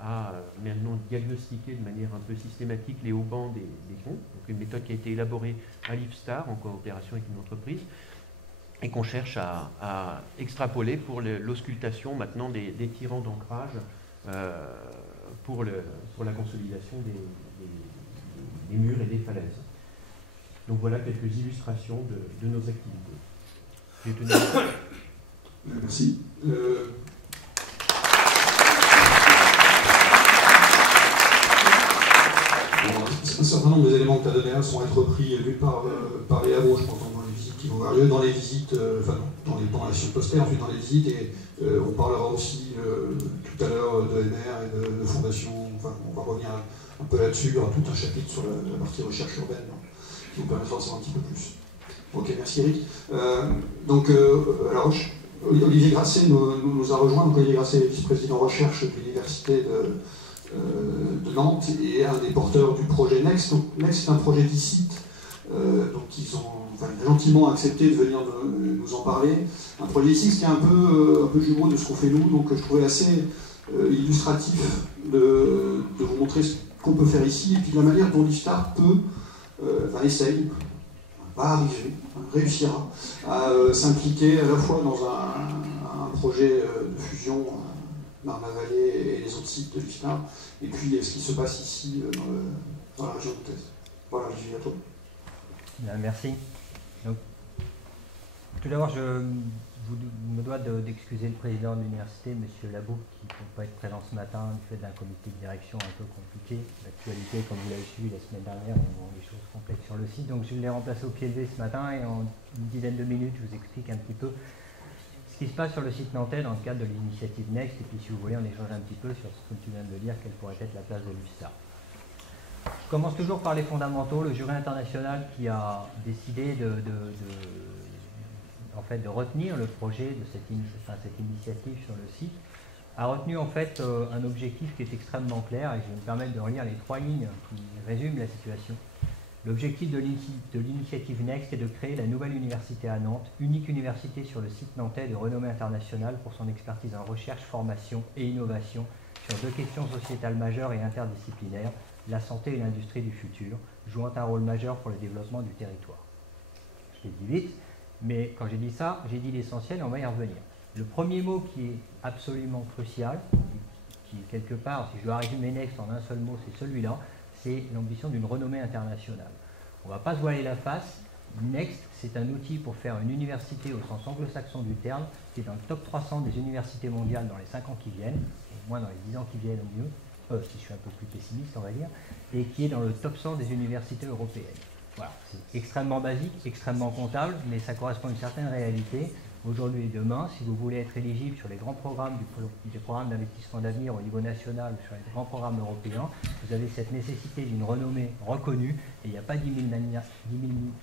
à maintenant diagnostiquer de manière un peu systématique les haubans des ponts. Donc une méthode qui a été élaborée à l'IFSTAR en coopération avec une entreprise et qu'on cherche à extrapoler pour l'auscultation maintenant des tirants d'ancrage pour la consolidation des murs et des falaises. Donc voilà quelques illustrations de nos activités. J'ai tenu Merci. Un certain nombre des éléments que tu as donnés là sont être repris d'une part par les labos, je pense, dans les visites qui vont avoir lieu, dans les visites, dans la session poster, ensuite dans les visites, et on parlera aussi tout à l'heure de MR et de fondation, enfin on va revenir un peu là-dessus, il y aura tout un chapitre sur la partie recherche urbaine, qui nous permettra de savoir un petit peu plus. Ok, merci Eric. Alors, Olivier Grasset nous a rejoint. Donc, Olivier Grasset est vice-président recherche de l'université de Nantes et un des porteurs du projet Next. Donc, Next, c'est un projet d'ICIT. Donc, ils ont gentiment accepté de venir nous en parler. Un projet d'ICIT qui est un peu jumeau de ce qu'on fait nous. Donc, je trouvais assez illustratif de vous montrer ce qu'on peut faire ici et puis la manière dont l'IFSTAR essaye, va arriver, réussira à s'impliquer à la fois dans un projet de fusion Marne-la-Vallée et les autres sites de l'IFSTAR, et puis ce qui se passe ici dans la région de Thèse. Voilà, Olivier, à toi. Bien, merci. Donc, tout d'abord, je me dois d'excuser le président de l'université, M. Labou, qui ne peut pas être présent ce matin du fait d'un comité de direction un peu compliqué. L'actualité, comme vous l'avez suivi la semaine dernière, on a des choses complexes sur le site. Donc je l'ai remplacé au pied levé ce matin et en une dizaine de minutes, je vous explique un petit peu ce qui se passe sur le site nantais dans le cadre de l'initiative Next. Et puis si vous voulez, on échange un petit peu sur ce que tu viens de dire, quelle pourrait être la place de l'UFSTAR. Je commence toujours par les fondamentaux. Le jury international qui a décidé de retenir le projet de cette initiative sur le site, a retenu en fait un objectif qui est extrêmement clair, et je vais me permettre de relire les 3 lignes qui résument la situation. L'objectif de l'initiative Next est de créer la nouvelle université à Nantes, unique université sur le site nantais de renommée internationale pour son expertise en recherche, formation et innovation sur 2 questions sociétales majeures et interdisciplinaires, la santé et l'industrie du futur, jouant un rôle majeur pour le développement du territoire. Je l'ai dit vite. Mais quand j'ai dit ça, j'ai dit l'essentiel et on va y revenir. Le premier mot qui est absolument crucial, qui quelque part, si je dois résumer Next en un seul mot, c'est celui-là, c'est l'ambition d'une renommée internationale. On ne va pas se voiler la face. Next, c'est un outil pour faire une université au sens anglo-saxon du terme, qui est dans le top 300 des universités mondiales dans les 5 ans qui viennent, au moins dans les 10 ans qui viennent au mieux, si je suis un peu plus pessimiste, on va dire, et qui est dans le top 100 des universités européennes. Voilà, c'est extrêmement basique, extrêmement comptable, mais ça correspond à une certaine réalité. Aujourd'hui et demain, si vous voulez être éligible sur les grands programmes des programmes d'investissement d'avenir au niveau national ou sur les grands programmes européens, vous avez cette nécessité d'une renommée reconnue, et il n'y a pas 10 000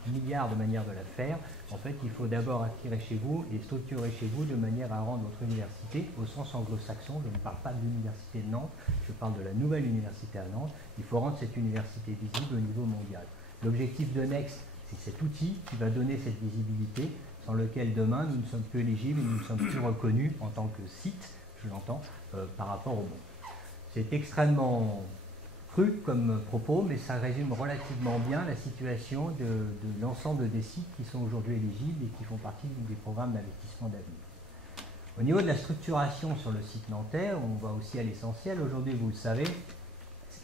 milliards de manières de la faire. En fait, il faut d'abord attirer chez vous et structurer chez vous de manière à rendre votre université, au sens anglo-saxon, je ne parle pas de l'université de Nantes, je parle de la nouvelle université à Nantes, il faut rendre cette université visible au niveau mondial. L'objectif de Next, c'est cet outil qui va donner cette visibilité, sans lequel demain nous ne sommes plus éligibles et nous ne sommes plus reconnus en tant que site, je l'entends, par rapport au monde. C'est extrêmement cru comme propos, mais ça résume relativement bien la situation de l'ensemble des sites qui sont aujourd'hui éligibles et qui font partie des programmes d'investissement d'avenir. Au niveau de la structuration sur le site nantais, on va aussi à l'essentiel. Aujourd'hui, vous le savez,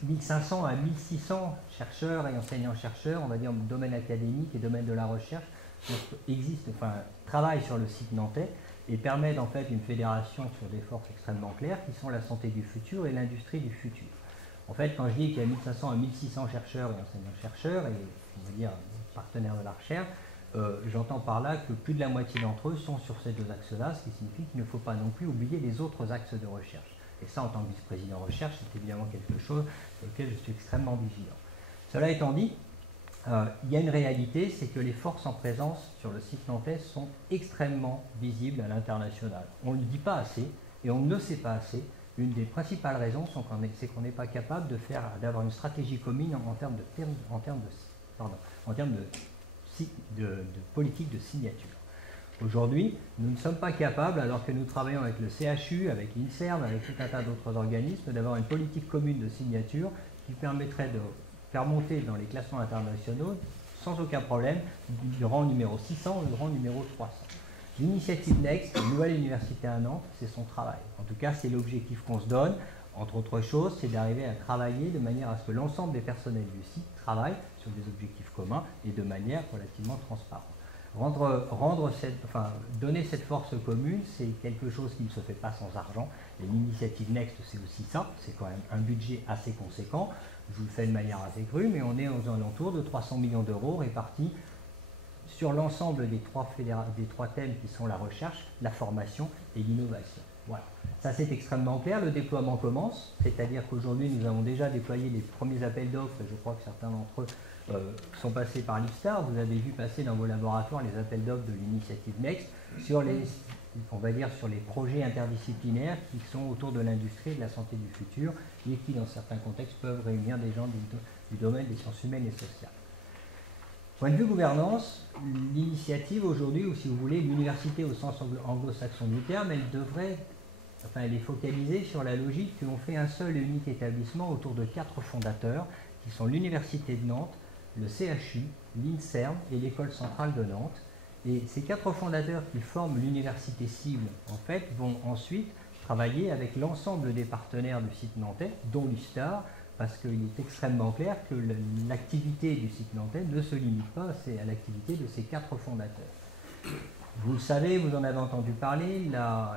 1500 à 1600 chercheurs et enseignants-chercheurs, on va dire domaine académique et domaine de la recherche, travaillent sur le site nantais et permettent en fait une fédération sur des forces extrêmement claires qui sont la santé du futur et l'industrie du futur. En fait, quand je dis qu'il y a 1500 à 1600 chercheurs et enseignants-chercheurs et on va dire partenaires de la recherche, j'entends par là que plus de la moitié d'entre eux sont sur ces 2 axes-là, ce qui signifie qu'il ne faut pas non plus oublier les autres axes de recherche. Et ça, en tant que vice-président recherche, c'est évidemment quelque chose sur lequel je suis extrêmement vigilant. Cela étant dit, il y a une réalité, c'est que les forces en présence sur le site nantais sont extrêmement visibles à l'international. On ne le dit pas assez et on ne le sait pas assez. Une des principales raisons, c'est qu'on n'est pas capable d'avoir une stratégie commune en termes de politique de signature. Aujourd'hui, nous ne sommes pas capables, alors que nous travaillons avec le CHU, avec l'INSERM, avec tout un tas d'autres organismes, d'avoir une politique commune de signature qui permettrait de faire monter dans les classements internationaux, sans aucun problème, du rang numéro 600 au rang numéro 300. L'initiative Next, une nouvelle université à Nantes, c'est son travail. En tout cas, c'est l'objectif qu'on se donne. Entre autres choses, c'est d'arriver à travailler de manière à ce que l'ensemble des personnels du site travaillent sur des objectifs communs et de manière relativement transparente. Donner cette force commune, c'est quelque chose qui ne se fait pas sans argent. Et l'initiative Next, c'est aussi ça. C'est quand même un budget assez conséquent. Je vous le fais de manière assez crue, mais on est aux alentours de 300 millions d'euros répartis sur l'ensemble des trois thèmes qui sont la recherche, la formation et l'innovation. Voilà. Ça, c'est extrêmement clair. Le déploiement commence, c'est-à-dire qu'aujourd'hui, nous avons déjà déployé les premiers appels d'offres, et je crois que certains d'entre eux sont passés par l'IFSTAR. Vous avez vu passer dans vos laboratoires les appels d'offres de l'initiative Next sur les, on va dire, sur les projets interdisciplinaires qui sont autour de l'industrie et de la santé du futur et qui, dans certains contextes, peuvent réunir des gens du domaine des sciences humaines et sociales. Point de vue gouvernance, l'initiative aujourd'hui, ou si vous voulez, l'université au sens anglo-saxon du terme, elle est focalisée sur la logique qu'on fait un seul et unique établissement autour de 4 fondateurs, qui sont l'Université de Nantes, le CHU, l'INSERM et l'École centrale de Nantes. Et ces 4 fondateurs qui forment l'université cible, en fait, vont ensuite travailler avec l'ensemble des partenaires du site nantais, dont l'USTAR, parce qu'il est extrêmement clair que l'activité du site nantais ne se limite pas à l'activité de ces 4 fondateurs. Vous le savez, vous en avez entendu parler, la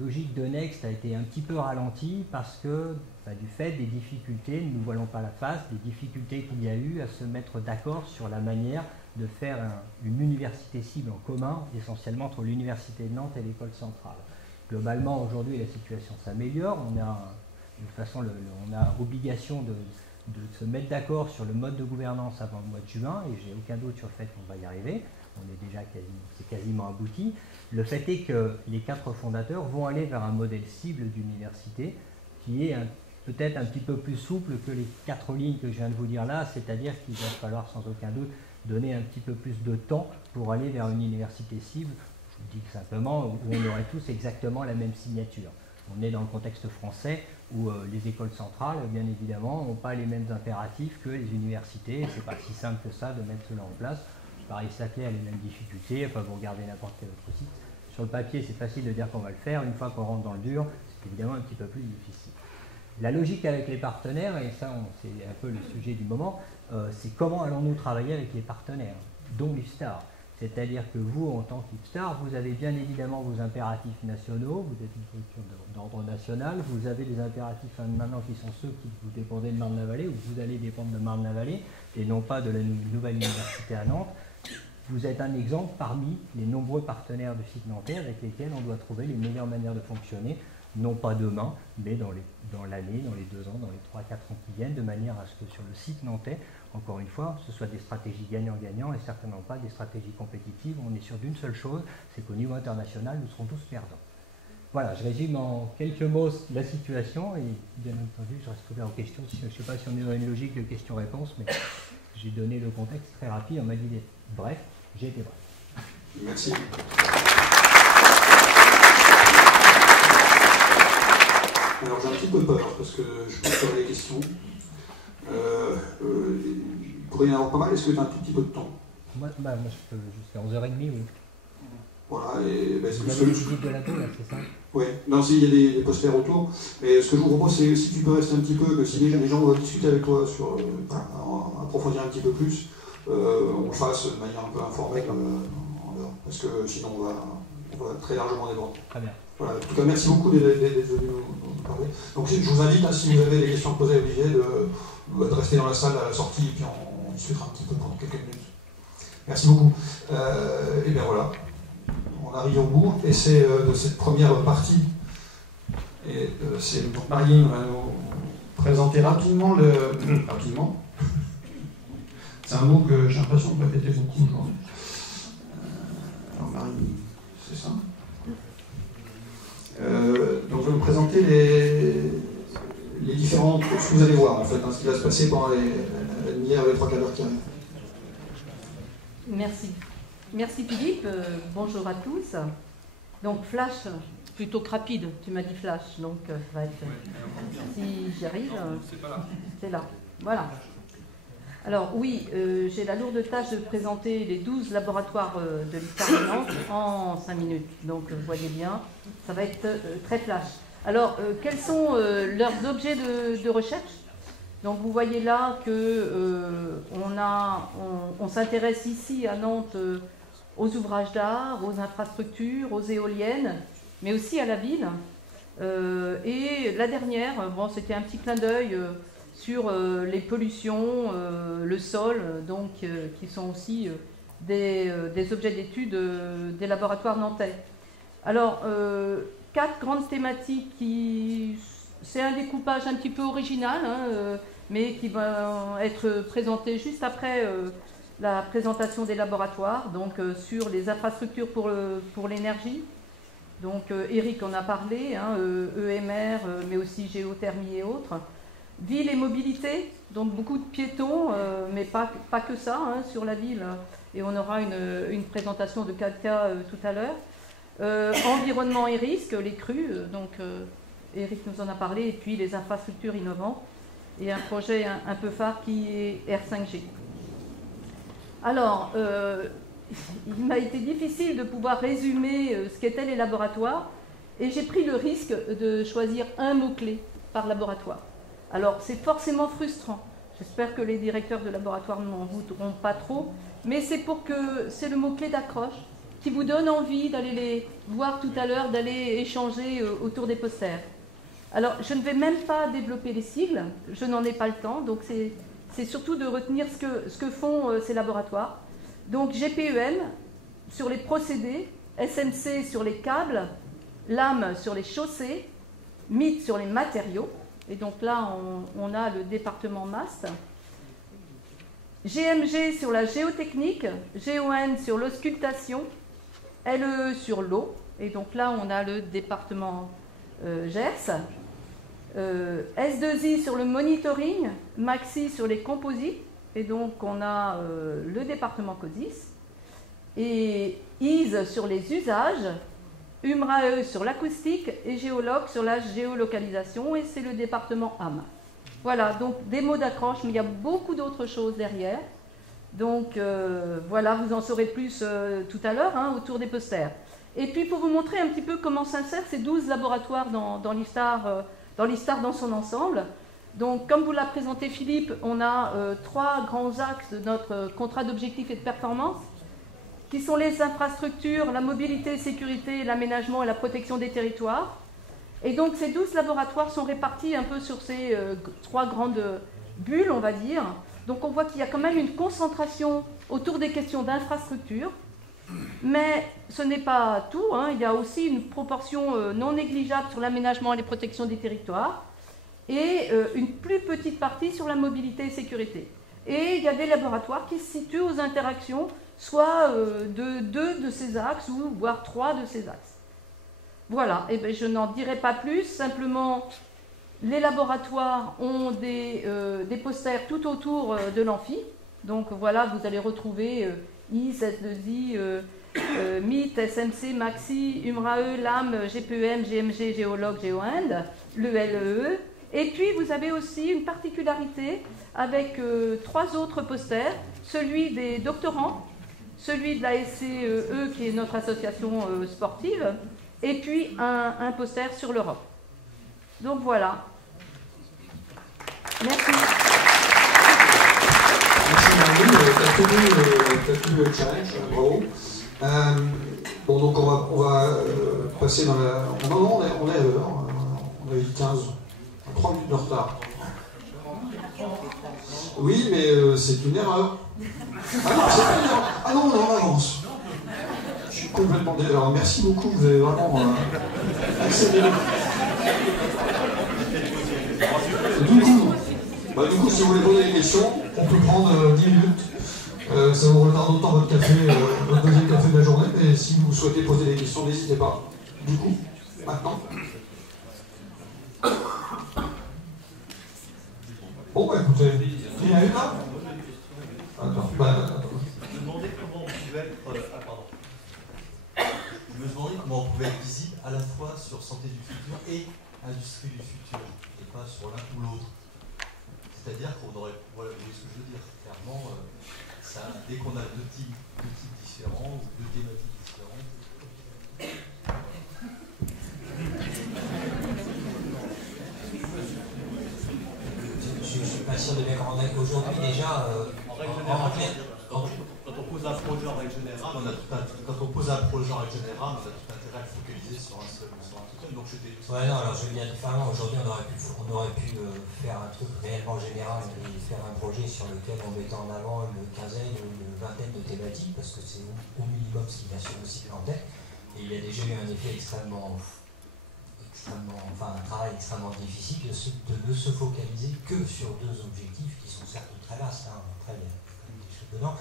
logique de Next a été un petit peu ralentie parce que, du fait des difficultés, ne nous voilons pas la face, des difficultés qu'il y a eu à se mettre d'accord sur la manière de faire une université cible en commun, essentiellement entre l'Université de Nantes et l'École centrale. Globalement, aujourd'hui, la situation s'améliore. De toute façon, on a obligation de se mettre d'accord sur le mode de gouvernance avant le mois de juin, et j'ai aucun doute sur le fait qu'on va y arriver. On est déjà c'est quasiment abouti. Le fait est que les 4 fondateurs vont aller vers un modèle cible d'université qui est peut-être un petit peu plus souple que les 4 lignes que je viens de vous dire là, c'est-à-dire qu'il va falloir sans aucun doute donner un petit peu plus de temps pour aller vers une université cible. Je vous dis simplement où on aurait tous exactement la même signature. On est dans le contexte français où les écoles centrales, bien évidemment, n'ont pas les mêmes impératifs que les universités. C'est pas si simple que ça de mettre cela en place. Paris-Saclay a les mêmes difficultés. Enfin, vous regardez n'importe quel autre site. Sur le papier, c'est facile de dire qu'on va le faire. Une fois qu'on rentre dans le dur, c'est évidemment un petit peu plus difficile. La logique avec les partenaires, et ça, c'est un peu le sujet du moment, c'est comment allons-nous travailler avec les partenaires, dont l'IFSTAR. C'est-à-dire que vous, en tant qu'IFSTAR, vous avez bien évidemment vos impératifs nationaux, vous êtes une structure d'ordre national, vous avez les impératifs maintenant qui sont ceux qui vous dépendez de Marne-la-Vallée, ou vous allez dépendre de Marne-la-Vallée, et non pas de la nouvelle université à Nantes. Vous êtes un exemple parmi les nombreux partenaires du site nantais avec lesquels on doit trouver les meilleures manières de fonctionner, non pas demain, mais dans l'année, dans les 2 ans, dans les 3-4 ans qui viennent, de manière à ce que sur le site nantais, encore une fois, ce soit des stratégies gagnant-gagnant et certainement pas des stratégies compétitives. On est sûr d'une seule chose, c'est qu'au niveau international, nous serons tous perdants. Voilà, je résume en quelques mots la situation et bien entendu, je reste ouvert aux questions. Je ne sais pas si on est dans une logique de questions-réponses, mais j'ai donné le contexte très rapide, on m'a dit bref, j'ai été bref. Merci. Alors j'ai un petit peu peur parce que je peux faire les questions. Il pourrait y en avoir pas mal. Est-ce que tu as un tout petit peu de temps? Moi je peux jusqu'à 11h30, oui. Voilà. Et, vous avez une visite de labo, là, c'est ça? Oui. Non, il y a des posters autour. Mais ce que je vous propose, c'est si tu peux rester un petit peu, que si les gens veulent discuter avec toi sur approfondir un petit peu plus, on le fasse de manière un peu informelle, parce que sinon on va très largement déborder. Très bien. Voilà. En tout cas, merci beaucoup d'être venu nous parler. Donc je vous invite, si vous avez des questions à poser à Olivier, de rester dans la salle à la sortie, et puis on discutera un petit peu pendant quelques minutes. Merci beaucoup. Et bien voilà, on arrive au bout, et c'est de cette première partie. Et c'est Marie va nous présenter rapidement rapidement. C'est un mot que j'ai l'impression de répéter beaucoup aujourd'hui. Alors Marie, c'est ça. Donc je vais vous présenter les différentes, ce que vous allez voir en fait, ce qui va se passer pendant la demi-heure et les 3 quarts d'heure qui arrivent. Merci. Merci Philippe, bonjour à tous. Donc flash, plutôt que rapide, tu m'as dit flash, donc ça va être... Si j'y arrive, c'est là. Voilà. Alors oui, j'ai la lourde tâche de présenter les 12 laboratoires de l'IFAR de Nantes en 5 minutes. Donc vous voyez bien, ça va être très flash. Alors, quels sont leurs objets de recherche? Donc vous voyez là que on s'intéresse ici à Nantes aux ouvrages d'art, aux infrastructures, aux éoliennes, mais aussi à la ville. Et la dernière, bon, c'était un petit clin d'œil sur les pollutions, le sol, donc qui sont aussi des objets d'étude des laboratoires nantais. Alors, 4 grandes thématiques c'est un découpage un petit peu original, hein, mais qui va être présenté juste après la présentation des laboratoires, donc sur les infrastructures pour l'énergie. Donc Eric en a parlé, hein, EMR, mais aussi géothermie et autres. Ville et mobilité, donc beaucoup de piétons, mais pas que ça, hein, sur la ville. Et on aura une présentation de 4 cas tout à l'heure. Environnement et risques, les crues, donc Eric nous en a parlé, et puis les infrastructures innovantes, et un projet un peu phare qui est R5G. Alors, il m'a été difficile de pouvoir résumer ce qu'étaient les laboratoires, et j'ai pris le risque de choisir un mot-clé par laboratoire. Alors, c'est forcément frustrant. J'espère que les directeurs de laboratoire ne m'en voudront pas trop, mais c'est le mot-clé d'accroche qui vous donne envie d'aller les voir tout à l'heure, d'aller échanger autour des posters. Alors, je ne vais même pas développer les sigles, je n'en ai pas le temps, donc c'est surtout de retenir ce que font ces laboratoires. Donc, GPEM sur les procédés, SMC sur les câbles, LAM sur les chaussées, MIT sur les matériaux, et donc là, on a le département MAST. GMG sur la géotechnique, GON sur l'auscultation, LE sur l'eau, et donc là on a le département GERS, S2I sur le monitoring, MAXI sur les composites, et donc on a le département COSIS, et ISE sur les usages, UMRAE sur l'acoustique, et Géologue sur la géolocalisation, et c'est le département AM. Voilà, donc des mots d'accroche, mais il y a beaucoup d'autres choses derrière. Donc voilà, vous en saurez plus tout à l'heure, hein, autour des posters. Et puis pour vous montrer un petit peu comment s'insèrent ces 12 laboratoires dans l'ISTAR dans son ensemble. Donc comme vous l'a présenté Philippe, on a 3 grands axes de notre contrat d'objectifs et de performance, qui sont les infrastructures, la mobilité, sécurité, l'aménagement et la protection des territoires. Et donc ces 12 laboratoires sont répartis un peu sur ces 3 grandes bulles, on va dire. Donc on voit qu'il y a quand même une concentration autour des questions d'infrastructure. Mais ce n'est pas tout, hein. Il y a aussi une proportion non négligeable sur l'aménagement et les protections des territoires. Et une plus petite partie sur la mobilité et sécurité. Et il y a des laboratoires qui se situent aux interactions, soit de 2 de ces axes, ou voire 3 de ces axes. Voilà, et bien je n'en dirai pas plus, simplement les laboratoires ont des posters tout autour de l'amphi. Donc voilà, vous allez retrouver IS, S2I, MIT, SMC, MAXI, UMRAE, LAM, GPEM, GMG, Géologue, GeoInd, le LEE. Et puis vous avez aussi une particularité avec 3 autres posters, celui des doctorants, celui de la SCE qui est notre association sportive, et puis un poster sur l'Europe. Donc voilà. Merci. Merci Marie, t'as tenu le challenge, bravo. Bon, donc on va passer dans la... Non, on est à l'heure, on a eu 15, 3 minutes de retard. Oui, mais c'est une erreur. Ah non, c'est pas une erreur. Ah non, on est en avance. Je suis complètement désolé. Alors merci beaucoup, vous avez vraiment accéléré. Du coup, si vous voulez poser des questions, on peut prendre 10 minutes. Ça vous retarde autant votre café, votre deuxième café de la journée, mais si vous souhaitez poser des questions, n'hésitez pas. Du coup, maintenant. Bon, bah écoutez, il y en a une là. Attends, Je me demandais comment on pouvait être industrie du futur et pas sur l'un ou l'autre. C'est-à-dire qu'on aurait, voilà, vous voyez ce que je veux dire, clairement, dès qu'on a deux types différents ou deux thématiques différentes. Je ne suis pas sûr de bien comprendre. Aujourd'hui, déjà, quand on pose un projet en règle générale, on a tout intérêt à le focaliser sur un seul truc. Donc ouais, non, alors je veux dire différemment. Aujourd'hui, on aurait pu faire un truc réellement général et faire un projet sur lequel on mettait en avant une quinzaine ou une vingtaine de thématiques, parce que c'est au minimum ce qui vient sur le site en tête. Et il y a déjà eu un effet un travail extrêmement difficile de ne se focaliser que sur deux objectifs qui sont certes très vastes. Après, il y a quand même des choses dedans.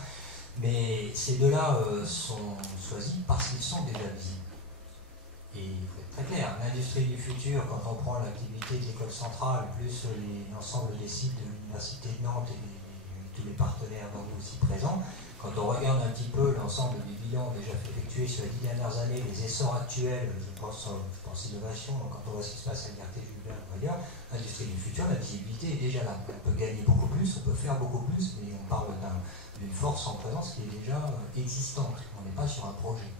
Mais ces deux-là sont choisis parce qu'ils sont déjà visibles. Et il faut être très clair, l'industrie du futur, quand on prend l'activité de l'école centrale, plus l'ensemble des sites de l'Université de Nantes et tous les partenaires dont vous aussi présents, quand on regarde un petit peu l'ensemble des bilans déjà effectués sur les 10 dernières années, les essors actuels, je pense innovation, quand on voit ce qui se passe à l'IRT Julien ou ailleurs, l'industrie du futur, la visibilité est déjà là. On peut gagner beaucoup plus, on peut faire beaucoup plus, mais on parle d'une force en présence qui est déjà existante. On n'est pas sur un projet.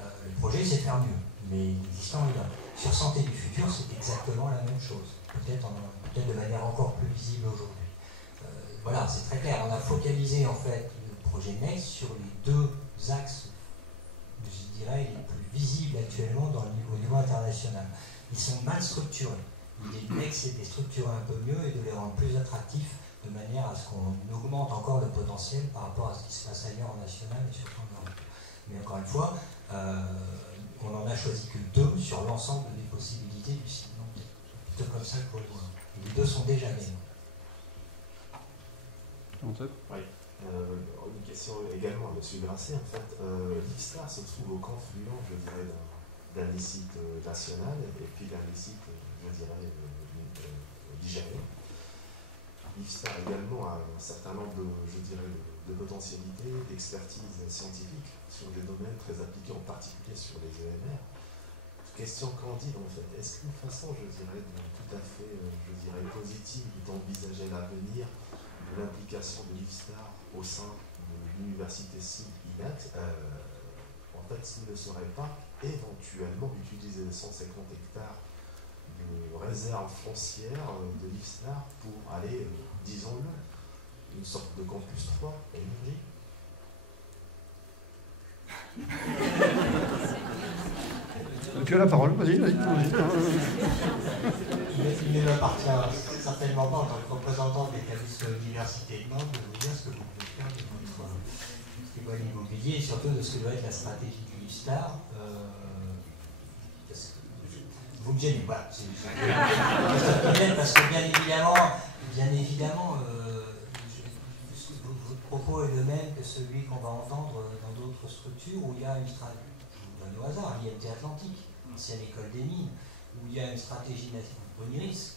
Le projet, c'est faire mieux, mais l'existant est là. Sur Santé du futur, c'est exactement la même chose, peut-être de manière encore plus visible aujourd'hui. Voilà, c'est très clair. On a focalisé en fait le projet Next sur les deux axes, je dirais, les plus visibles actuellement au niveau international. Ils sont mal structurés. L'idée de Next, c'est de les structurer un peu mieux et de les rendre plus attractifs de manière à ce qu'on augmente encore le potentiel par rapport à ce qui se passe ailleurs en national et surtout en Europe. Mais encore une fois, on n'en a choisi que deux sur l'ensemble des possibilités du site. C'est plutôt comme ça que pour le voir. Les deux sont déjà gagnés. Oui. Une question également à M. Grasset. En fait, l'IFSTAR se trouve au confluent, je dirais, d'un site national et puis d'un site, je dirais, nigérien. L'IFSTAR également a un certain nombre de potentialités, d'expertise scientifique sur des domaines très appliqués, en particulier sur les ENR. Question candide en fait. Est-ce qu'une façon, je dirais, tout à fait, positive d'envisager l'avenir de l'implication de l'IFSTAR au sein de l'université SIG-INAT, en fait, s'il ne serait pas éventuellement utiliser les 150 hectares de réserve foncière de l'IFSTAR pour aller, disons-le, une sorte de campus 3 énergie. Tu as la parole, vas-y. Il ne m'appartient certainement pas en tant que représentant de l'établissement de l'université de Nantes de vous dire ce que vous pouvez faire de votre immobilier et surtout de ce que doit être la stratégie du l'IFSTAR. Vous me gênez, voilà. Parce que bien évidemment, votre propos est le même que celui qu'on va entendre dans d'autres structures où il y a une stratégie. Au hasard, l'IMT Atlantique, ancienne école des mines, où il y a une stratégie nationale, Boniris,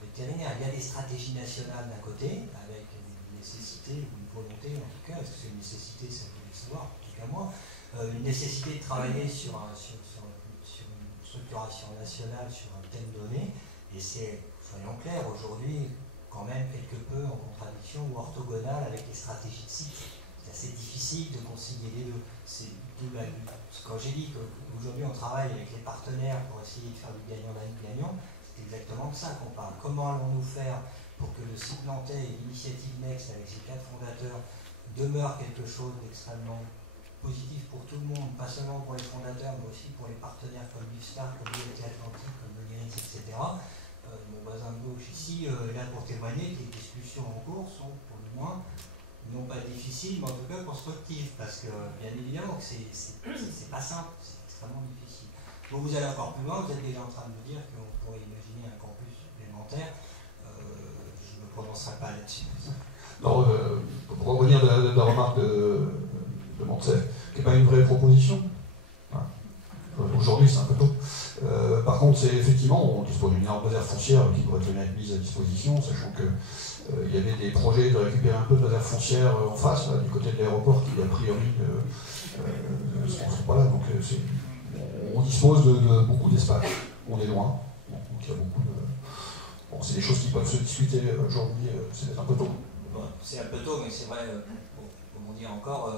vétérinaire, il y a des stratégies nationales d'un côté, avec une nécessité, ou une volonté en tout cas, est-ce que c'est une nécessité, ça vous le savoir, en tout cas moi, une nécessité de travailler sur une structuration nationale, sur un thème donné, et c'est, soyons clairs, aujourd'hui, quand même quelque peu en contradiction ou orthogonale avec les stratégies de site. C'est assez difficile de concilier les deux. Quand j'ai dit qu'aujourd'hui on travaille avec les partenaires pour essayer de faire du gagnant-gagnant, c'est exactement de ça qu'on parle. Comment allons-nous faire pour que le site nantais et l'initiative Next avec ses 4 fondateurs demeure quelque chose d'extrêmement positif pour tout le monde, pas seulement pour les fondateurs, mais aussi pour les partenaires comme l'IFSTAR, comme l'IMT Atlantique, comme Boniris, etc. Mon voisin de gauche ici est là pour témoigner que les discussions en cours sont pour le moins non pas difficile, mais en tout cas constructif, parce que bien évidemment que c'est pas simple, c'est extrêmement difficile. Bon, vous allez encore plus loin, vous êtes déjà en train de me dire qu'on pourrait imaginer un campus supplémentaire, je ne me prononcerai pas là-dessus. Non, pour revenir de la remarque de Montseff, qui n'est pas une vraie proposition. Aujourd'hui, c'est un peu tôt. Par contre, c'est effectivement, on dispose d'une énorme réserve foncière qui pourrait être mise à disposition, sachant que il y avait des projets de récupérer un peu de réserve foncière en face, là, du côté de l'aéroport, qui a priori ne sont pas là. Donc on dispose de beaucoup d'espace. On est loin. Donc il y a beaucoup de... Bon, c'est des choses qui peuvent se discuter aujourd'hui, c'est peut-être un peu tôt. C'est un peu tôt, mais c'est vrai, pour dire encore,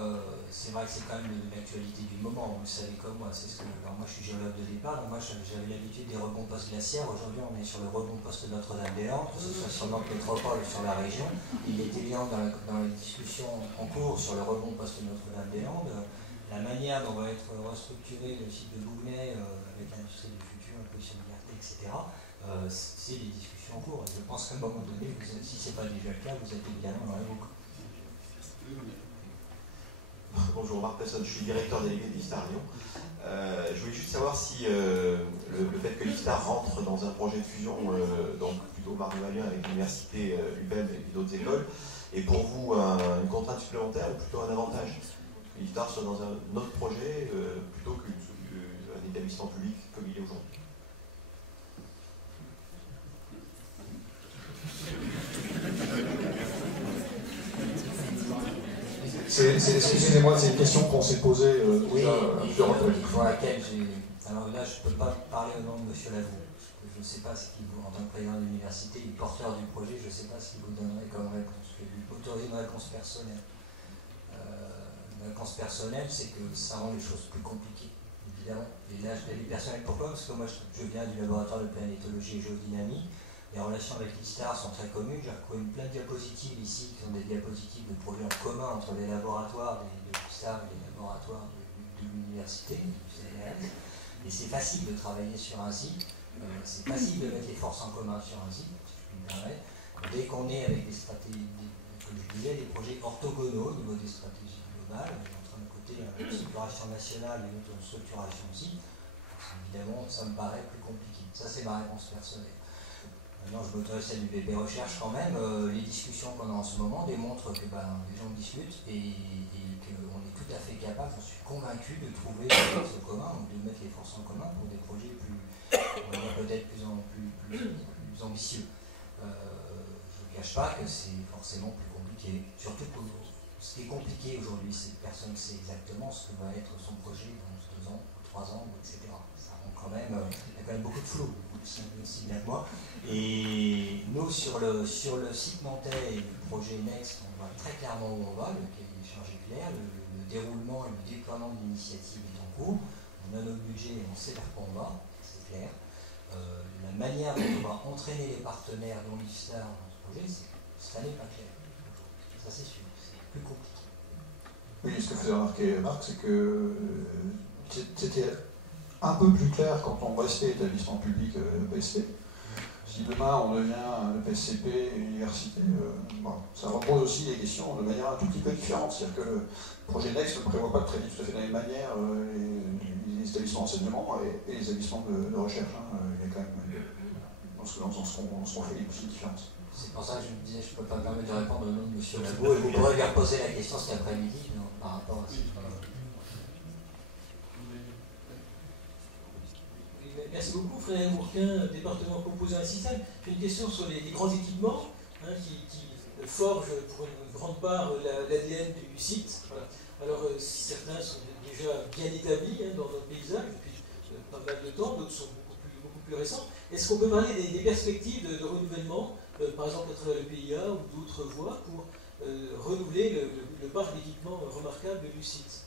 c'est vrai que c'est quand même l'actualité du moment. Vous le savez comme moi, c'est ce que. Alors moi je suis géologue de départ, donc moi j'avais l'habitude des rebonds post-glaciaires. Aujourd'hui on est sur le rebond post-Notre-Dame-des-Landes, que ce soit sur notre métropole ou sur la région. Il est évident dans les discussions en cours sur le rebond post-Notre-Dame-des-Landes, la manière dont va être restructuré le site de Bougnay avec l'industrie du futur, la position de liberté, etc. C'est des discussions en cours. Je pense qu'à un moment donné, si ce n'est pas déjà le cas, vous êtes évidemment dans la boucle. Bonjour, Marc Pesson, je suis directeur délégué d'Iftar Lyon. Je voulais juste savoir si le fait que l'Iftar rentre dans un projet de fusion, donc plutôt marne-valien avec l'université UBM et d'autres écoles, est pour vous une contrainte supplémentaire ou plutôt un avantage que l'Iftar soit dans un autre projet plutôt qu'un établissement public comme il est aujourd'hui? Excusez-moi, c'est une question qu'on s'est posée déjà plusieurs fois. Pour laquelle j'ai... Alors là, je ne peux pas parler au nom de M. Lavaux. Je ne sais pas ce qu'il vous, en tant que président de l'université, le porteur du projet, je ne sais pas ce qu'il vous donnerait comme réponse. Je vais lui autoriser une réponse personnelle. Une réponse personnelle, c'est que ça rend les choses plus compliquées, évidemment. Et là, je vais lui personnel. Pourquoi? Parce que moi, je viens du laboratoire de planétologie et géodynamie. Les relations avec l'ISTAR sont très communes. J'ai retrouvé plein de diapositives ici qui sont des diapositives de projets en commun entre les laboratoires de l'ISTAR et les laboratoires de l'université, du CNRS. Et c'est facile de travailler sur un site, c'est facile de mettre les forces en commun sur un site, si je puis me permettre. Dès qu'on est avec des stratégies, comme je disais, des projets orthogonaux au niveau des stratégies globales, entre d'un côté une structuration nationale et une autre structuration aussi, évidemment ça me paraît plus compliqué. Ça c'est ma réponse personnelle. Maintenant, je m'autorise celle du bébé recherche quand même. Les discussions qu'on a en ce moment démontrent que les gens discutent et qu'on est tout à fait capable, j'en suis convaincu, de trouver des forces communes, de mettre les forces en commun pour des projets peut-être plus ambitieux. Je ne cache pas que c'est forcément plus compliqué. Surtout que ce qui est compliqué aujourd'hui, c'est que personne ne sait exactement ce que va être son projet dans 2 ans, 3 ans, etc. Ça rend quand même, il y a quand même beaucoup de flou, vous le savez aussi bien que moi. Et nous, sur le site nantais et le projet Next, on voit très clairement où on va, le cahier des charges est clair, le déroulement et le déploiement de l'initiative est en cours. On a notre budget et on sait vers quoi on va, c'est clair. La manière dont on va entraîner les partenaires, dont l'IFSTAR, dans ce projet, ça n'est pas clair. Ça c'est sûr, c'est plus compliqué. Oui, ce que faisait remarquer Marc, c'est que c'était un peu plus clair quand on restait établissement public PSP. Si demain on devient le PSCP, université, ça repose aussi des questions de manière un tout petit peu différente. C'est-à-dire que le projet Next ne prévoit pas de traiter tout à fait de la même manière les établissements d'enseignement et les établissements de recherche. Il y a quand même, dans ce qu'on fait, une petite différence. C'est pour ça que je me disais, je ne peux pas me permettre de répondre au nom de M. Lavaux, et vous pourrez lui reposer la question cet après-midi par rapport à ça. Merci beaucoup, Frédéric Bourquin, département composant un système. J'ai une question sur les grands équipements qui forgent pour une grande part l'ADN du site. Voilà. Alors, certains sont déjà bien établis dans notre paysage depuis pas mal de temps, d'autres sont beaucoup plus récents. Est-ce qu'on peut parler des perspectives de renouvellement, par exemple à travers le PIA ou d'autres voies, pour renouveler le parc d'équipements remarquable du site?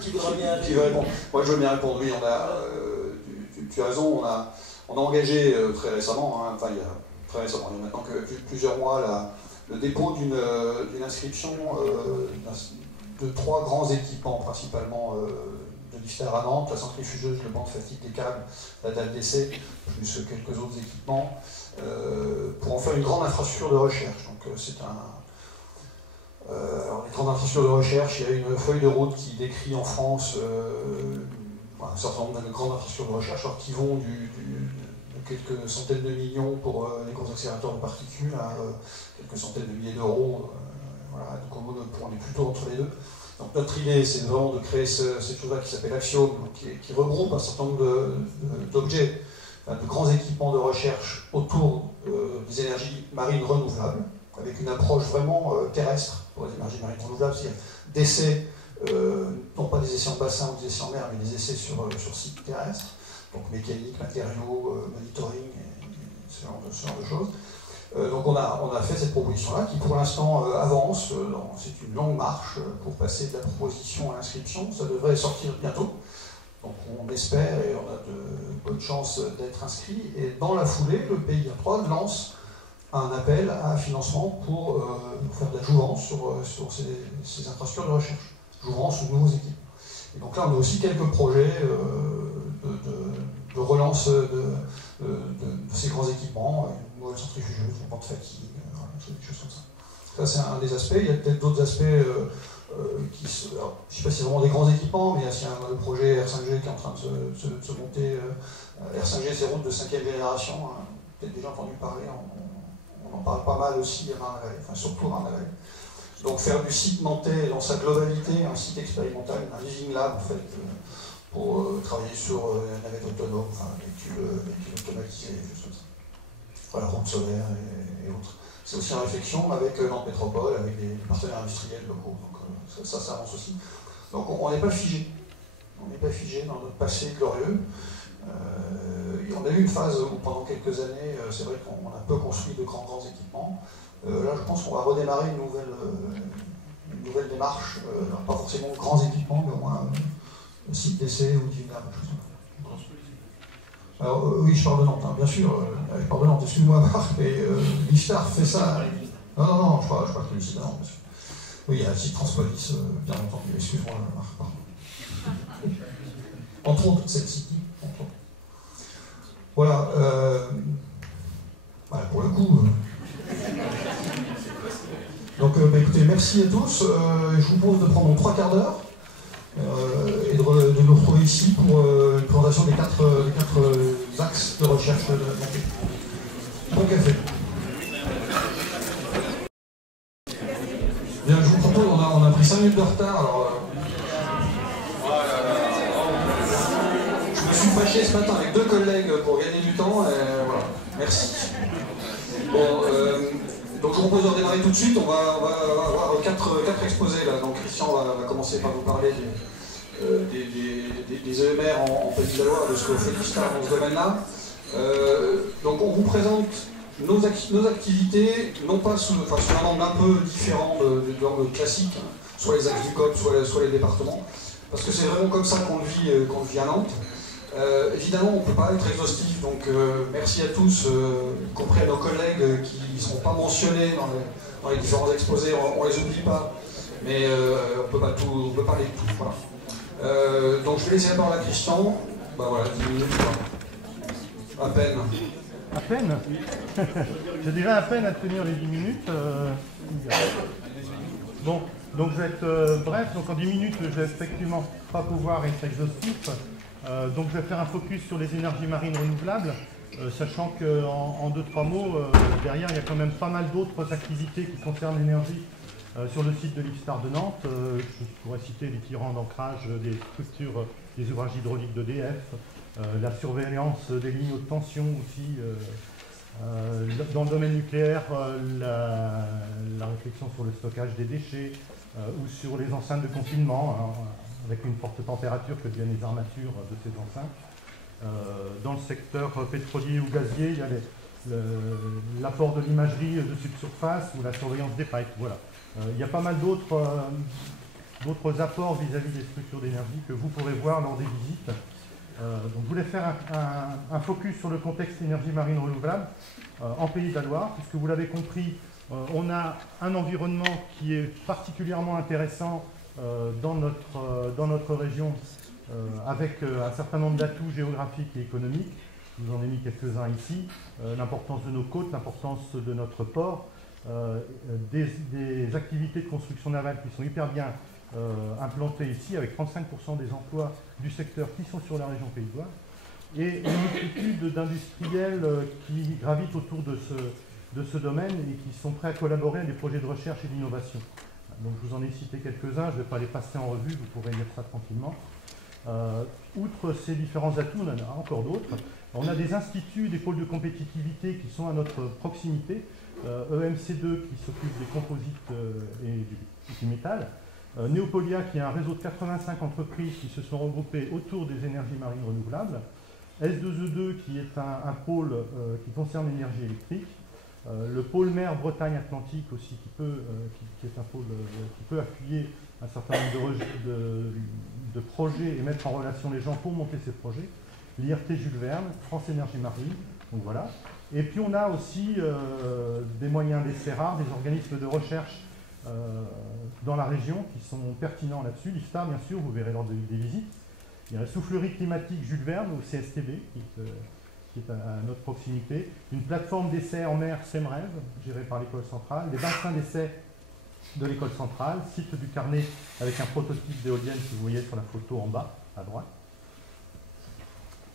Qui veut répondre? Moi je veux bien répondre. Oui, tu as raison, on a engagé très récemment, il y a très récemment, il y a maintenant que plusieurs mois, le dépôt d'une inscription de 3 grands équipements, principalement de l'IFTAR à Nantes, la centrifugeuse, le banc de fatigue des câbles, la dalle d'essai, plus quelques autres équipements, pour en faire une grande infrastructure de recherche. Donc c'est alors, les grandes infrastructures de recherche, il y a une feuille de route qui décrit en France un certain nombre de grandes infrastructures de recherche qui vont de quelques centaines de millions pour les gros accélérateurs de particules à quelques centaines de milliers d'euros. Donc on est plutôt entre les deux. Donc notre idée, c'est vraiment de créer cette chose-là qui s'appelle Axiom, qui regroupe un certain nombre d'objets, de grands équipements de recherche autour des énergies marines renouvelables, avec une approche vraiment terrestre pour les énergies marines renouvelables, c'est-à-dire d'essais non pas des essais en bassin ou des essais en mer, mais des essais sur sites terrestres, donc mécanique, matériaux, monitoring, et ce genre de choses. Donc on a fait cette proposition-là qui pour l'instant avance, c'est une longue marche pour passer de la proposition à l'inscription, ça devrait sortir bientôt. Donc on espère et on a de bonnes chances d'être inscrit. Et dans la foulée, le PIA 3 lance un appel à financement pour faire de la jouvence sur ces infrastructures de recherche. Jouvence ou nouveaux équipements. Et donc là, on a aussi quelques projets de relance de ces grands équipements, une nouvelle centrifugeuse, une pompe de fatigue, des choses comme ça. Ça, c'est un des aspects. Il y a peut-être d'autres aspects qui se... Alors, je ne sais pas si c'est vraiment des grands équipements, mais il y a le projet R5G qui est en train de se monter. R5G, c'est route de 5e génération. Hein. Peut-être déjà entendu parler. On en parle pas mal aussi à Marne-la-Vallée, enfin surtout à Marne-la-Vallée. Donc faire du site nantais dans sa globalité, un site expérimental, un living lab en fait, pour travailler sur navettes autonomes, enfin véhicules automatisés, des choses comme ça. Voilà, route solaire et autres. C'est aussi en réflexion avec Nantes Métropole, avec des partenaires industriels locaux. Donc ça avance aussi. Donc on n'est pas figé. On n'est pas figé dans notre passé glorieux. On a eu une phase où pendant quelques années, c'est vrai qu'on a peu construit de grands équipements. Là, je pense qu'on va redémarrer une nouvelle démarche, pas forcément de grands équipements, mais au moins site d'essai ou d'hiver, quelque chose comme ça. Alors, oui, je parle de Nantes, hein, bien sûr, je parle de Nantes, excuse-moi Marc, mais l'IFTAR fait ça. Non, je parle que du site de Nantes, bien sûr. Oui, il y a un site Transpolis, bien entendu, excuse-moi Marc, pardon. Entre autres, cette City, entre autres. Voilà, pour le coup. Donc, écoutez, merci à tous. Je vous propose de prendre 3 quarts d'heure et de nous retrouver ici pour une présentation des 4 axes de recherche de la montée. Bon café. Bien, je vous propose, on a pris 5 minutes de retard. Alors, je me suis fâché ce matin avec 2 collègues pour gagner du temps. Et voilà, merci. Bon, donc je vous propose de redémarrer tout de suite. On va avoir 4 exposés là. Donc Christian va commencer par vous parler des EMR en Pays de la Loire, de ce que fait l'IFTAR dans ce domaine-là. Donc on vous présente nos activités, non pas sous un angle un peu différent de l'angle classique, hein, soit les axes du COP, soit les départements, parce que c'est vraiment comme ça qu'on le vit à Nantes. Évidemment, on ne peut pas être exhaustif, donc merci à tous, y compris à nos collègues qui ne seront pas mentionnés dans les différents exposés, on ne les oublie pas, mais on ne peut pas parler de tout. Voilà. Donc je vais laisser la parole à Christian. Voilà, 10 minutes. À peine. À peine. J'ai déjà à peine à tenir les 10 minutes. Bon, donc je vais être bref, donc en 10 minutes, je vais effectivement pas pouvoir être exhaustif. Donc je vais faire un focus sur les énergies marines renouvelables, sachant qu'en 2-3 mots, derrière il y a quand même pas mal d'autres activités qui concernent l'énergie sur le site de l'IFTAR de Nantes. Je pourrais citer les tirants d'ancrage des structures, des ouvrages hydrauliques d'EDF, la surveillance des lignes haute tension aussi, dans le domaine nucléaire, la réflexion sur le stockage des déchets ou sur les enceintes de confinement, hein, avec une forte température que deviennent les armatures de ces enceintes. Dans le secteur pétrolier ou gazier, il y a l'apport de l'imagerie de subsurface ou la surveillance des pipes. Voilà. Il y a pas mal d'autres apports vis-à-vis des structures d'énergie que vous pourrez voir lors des visites. Donc je voulais faire un focus sur le contexte énergie marine renouvelable en Pays de la Loire, puisque vous l'avez compris, on a un environnement qui est particulièrement intéressant dans notre région, avec un certain nombre d'atouts géographiques et économiques. Je vous en ai mis quelques-uns ici. L'importance de nos côtes, l'importance de notre port, des activités de construction navale qui sont hyper bien implantées ici, avec 35% des emplois du secteur qui sont sur la région Pays de Loire, et une multitude d'industriels qui gravitent autour de ce domaine et qui sont prêts à collaborer à des projets de recherche et d'innovation. Donc je vous en ai cité quelques-uns, je ne vais pas les passer en revue, vous pourrez lire ça tranquillement. Outre ces différents atouts, on en a encore d'autres. On a des instituts, des pôles de compétitivité qui sont à notre proximité. EMC2 qui s'occupe des composites et du métal. Neopolia, qui est un réseau de 85 entreprises qui se sont regroupées autour des énergies marines renouvelables. S2E2, qui est un pôle qui concerne l'énergie électrique. Le pôle mer Bretagne-Atlantique aussi, qui est un pôle qui peut appuyer un certain nombre de projets et mettre en relation les gens pour monter ces projets. L'IRT Jules Verne, France Énergie Marine, donc voilà. Et puis on a aussi des moyens d'essai rares, des organismes de recherche dans la région qui sont pertinents là-dessus. L'IFTAR, bien sûr, vous verrez lors des visites. Il y a la soufflerie climatique Jules Verne, au CSTB, qui est à notre proximité. Une plateforme d'essai en mer SEMREV, gérée par l'école centrale. Des bassins d'essai de l'école centrale, site du Carnet avec un prototype d'éolienne que vous voyez sur la photo en bas, à droite.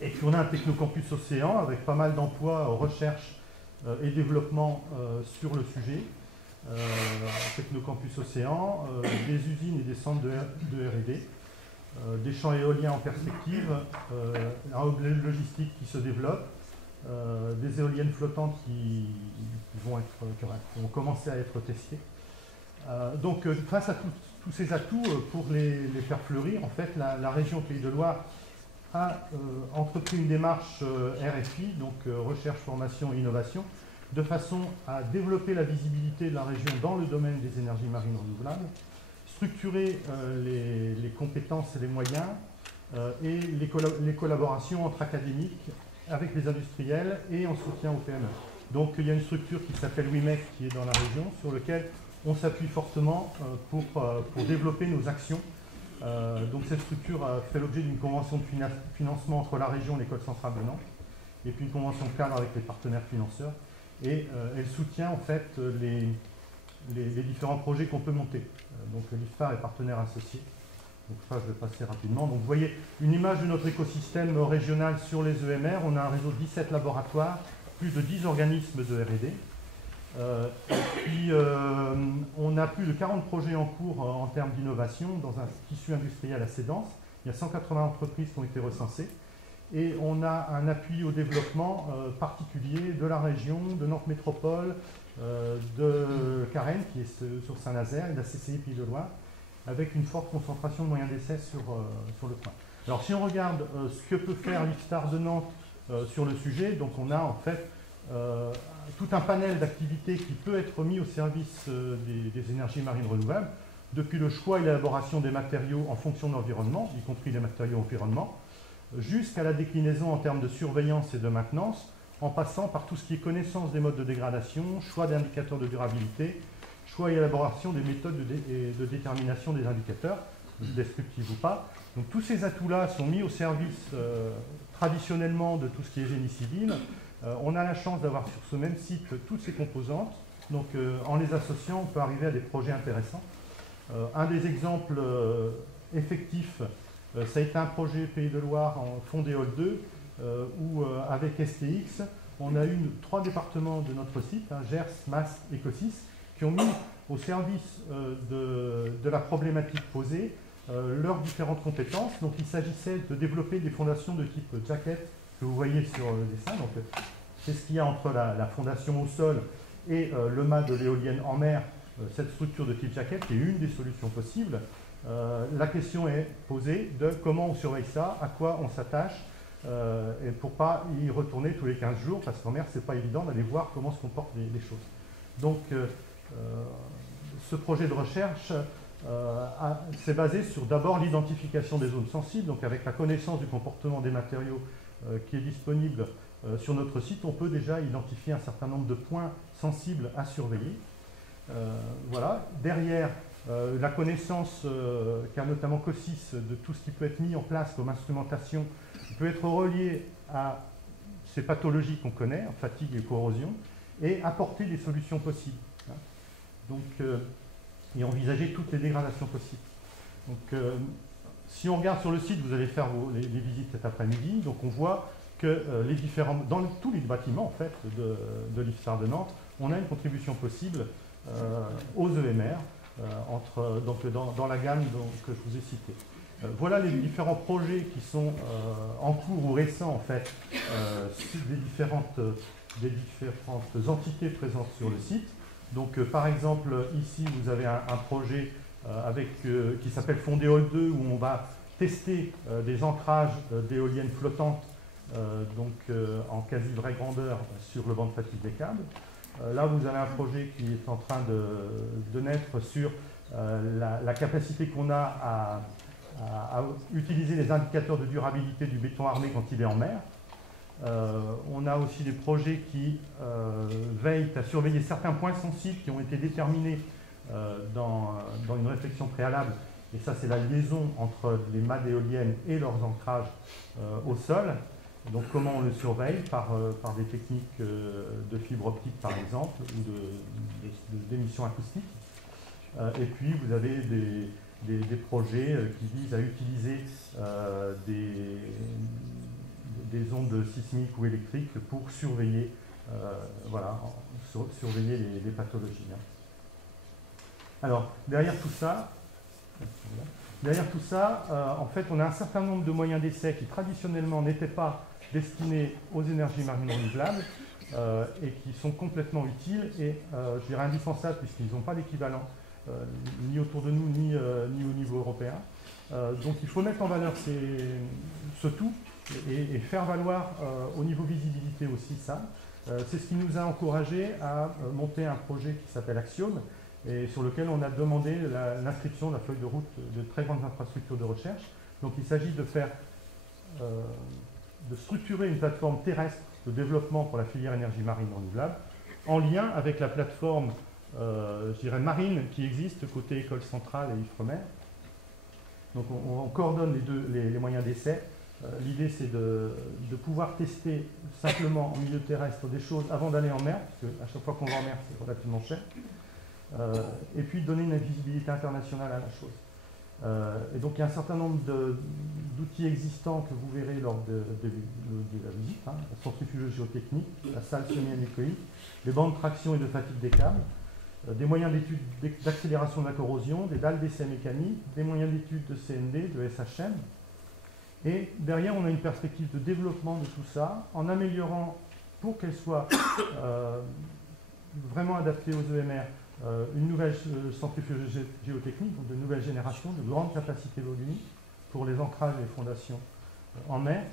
Et puis on a un technocampus océan avec pas mal d'emplois, recherche et développement sur le sujet. Technocampus océan, des usines et des centres de R&D, des champs éoliens en perspective, un hub logistique qui se développe, des éoliennes flottantes qui vont commencer à être testées. Donc face à tous ces atouts, pour les faire fleurir, en fait, la région Pays de Loire a entrepris une démarche RFI, donc recherche, formation et innovation, de façon à développer la visibilité de la région dans le domaine des énergies marines renouvelables, structurer les compétences et les moyens et les collaborations entre académiques avec les industriels et en soutien aux PME. Donc il y a une structure qui s'appelle WIMEC qui est dans la région, sur laquelle on s'appuie fortement pour développer nos actions. Donc cette structure a fait l'objet d'une convention de financement entre la région et l'école centrale de Nantes, et puis une convention de cadre avec les partenaires financeurs, et elle soutient en fait les différents projets qu'on peut monter. Donc l'IFTAR est partenaire associé. Donc ça, je vais passer rapidement. Donc vous voyez une image de notre écosystème régional sur les EMR. On a un réseau de 17 laboratoires, plus de 10 organismes de R&D. Et puis on a plus de 40 projets en cours en termes d'innovation dans un tissu industriel assez dense. Il y a 180 entreprises qui ont été recensées. Et on a un appui au développement particulier de la région, de Nantes Métropole, de Carène, qui est sur Saint-Nazaire, et de la CCI Pays de Loire, avec une forte concentration de moyens d'essai sur le point. Alors si on regarde ce que peut faire l'IFTAR de Nantes sur le sujet, donc on a en fait tout un panel d'activités qui peut être mis au service des énergies marines renouvelables, depuis le choix et l'élaboration des matériaux en fonction de l'environnement, y compris les matériaux environnement, jusqu'à la déclinaison en termes de surveillance et de maintenance, en passant par tout ce qui est connaissance des modes de dégradation, choix d'indicateurs de durabilité, choix et élaboration des méthodes de détermination des indicateurs, descriptifs ou pas. Donc tous ces atouts-là sont mis au service traditionnellement de tout ce qui est génie civil. On a la chance d'avoir sur ce même site toutes ces composantes. Donc en les associant, on peut arriver à des projets intéressants. Un des exemples effectifs, ça a été un projet Pays de Loire en Fondéol 2, où avec STX, on a eu 3 départements de notre site, Gers, Mas et Cossis, qui ont mis au service de la problématique posée leurs différentes compétences. Donc il s'agissait de développer des fondations de type jacket que vous voyez sur le dessin. Donc c'est ce qu'il y a entre la fondation au sol et le mât de l'éolienne en mer, cette structure de type jacket, qui est une des solutions possibles. La question est posée de comment on surveille ça, à quoi on s'attache, et pour ne pas y retourner tous les 15 jours, parce qu'en mer, ce n'est pas évident d'aller voir comment se comportent les choses. Donc, ce projet de recherche s'est basé sur d'abord l'identification des zones sensibles, donc avec la connaissance du comportement des matériaux qui est disponible sur notre site, on peut déjà identifier un certain nombre de points sensibles à surveiller. Voilà. Derrière, la connaissance qu'a notamment Cossis de tout ce qui peut être mis en place comme instrumentation peut être relié à ces pathologies qu'on connaît, fatigue et corrosion, et apporter des solutions possibles. Donc, et envisager toutes les dégradations possibles. Donc, si on regarde sur le site, vous allez faire les visites cet après-midi, donc on voit que dans tous les bâtiments en fait, de l'IFTAR de Nantes, on a une contribution possible aux EMR, donc dans la gamme que je vous ai citée. Voilà les différents projets qui sont en cours ou récents en fait, des différentes entités présentes sur le site. Donc par exemple ici vous avez un projet qui s'appelle Fondéol 2, où on va tester des ancrages d'éoliennes flottantes en quasi vraie grandeur sur le banc de fatigue des câbles. Là, vous avez un projet qui est en train de naître sur la capacité qu'on a à utiliser les indicateurs de durabilité du béton armé quand il est en mer. On a aussi des projets qui veillent à surveiller certains points sensibles qui ont été déterminés dans une réflexion préalable. Et ça, c'est la liaison entre les mâts d'éoliennes et leurs ancrages au sol. Donc, comment on le surveille par des techniques de fibre optique, par exemple, ou d'émissions acoustiques. Et puis, vous avez des projets qui visent à utiliser des ondes sismiques ou électriques pour surveiller, surveiller les pathologies. Alors, derrière tout ça, en fait, on a un certain nombre de moyens d'essai qui traditionnellement n'étaient pas destinés aux énergies marines renouvelables et qui sont complètement utiles et, je dirais, indispensables puisqu'ils n'ont pas d'équivalent ni autour de nous ni au niveau européen. Donc, il faut mettre en valeur ce tout et faire valoir au niveau visibilité aussi ça. C'est ce qui nous a encouragé à monter un projet qui s'appelle Axiome et sur lequel on a demandé l'inscription de la feuille de route de très grandes infrastructures de recherche. Donc il s'agit de structurer une plateforme terrestre de développement pour la filière énergie marine renouvelable en lien avec la plateforme je dirais marine qui existe côté École Centrale et Ifremer. Donc on coordonne les moyens d'essai. L'idée, c'est de pouvoir tester simplement en milieu terrestre des choses avant d'aller en mer, parce qu'à chaque fois qu'on va en mer, c'est relativement cher, et puis donner une visibilité internationale à la chose. Et donc, il y a un certain nombre d'outils existants que vous verrez lors de la visite, la centrifugeuse géotechnique, la salle semi-anéchoïque, les bandes de traction et de fatigue des câbles, des moyens d'étude d'accélération de la corrosion, des dalles d'essai mécaniques, des moyens d'étude de CND, de SHM. Et derrière, on a une perspective de développement de tout ça, en améliorant, pour qu'elle soit vraiment adaptée aux EMR, une nouvelle centrifugeuse géotechnique, donc de nouvelle génération, de grande capacité volumique pour les ancrages et les fondations en mer.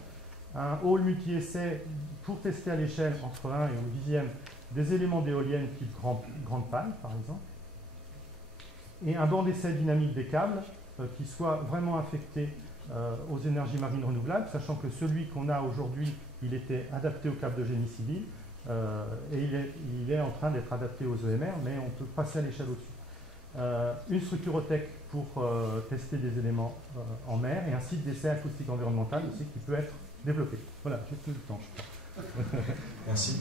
Un hall multi-essai pour tester à l'échelle entre 1 et 1/10 des éléments d'éoliennes type grande paille, par exemple. Et un banc d'essai dynamique des câbles qui soit vraiment affecté aux énergies marines renouvelables, sachant que celui qu'on a aujourd'hui, il était adapté aux câbles de génie civil et il est en train d'être adapté aux EMR, mais on peut passer à l'échelle au-dessus. Une structurotech pour tester des éléments en mer et un site d'essai acoustique environnemental aussi qui peut être développé. Voilà, j'ai tout le temps, je crois. Merci.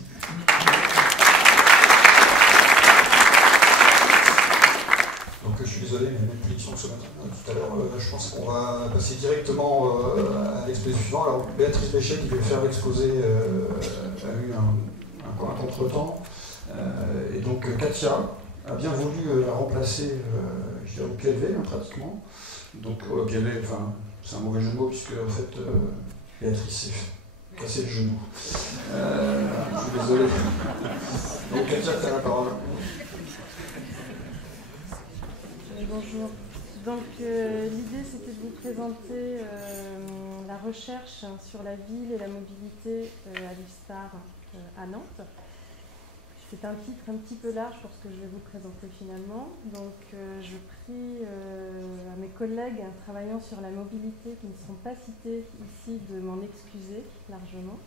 Donc je suis désolé, mais même plus de son ce matin. Tout à l'heure, je pense qu'on va passer directement à l'exposé suivant. Alors Béatrice Béchet, qui devait faire l'exposé, a eu un contretemps. Et donc Katia a bien voulu la remplacer, je dirais au pied levé, pratiquement. Donc au pied levé, enfin, c'est un mauvais jeu de mots, puisque en fait, Béatrice s'est cassé le genou. Je suis désolé. Donc Katia, tu as la parole. Bonjour. Donc l'idée c'était de vous présenter la recherche sur la ville et la mobilité à l'IFSTAR à Nantes. C'est un titre un petit peu large pour ce que je vais vous présenter finalement. Donc je prie à mes collègues travaillant sur la mobilité qui ne sont pas cités ici de m'en excuser largement.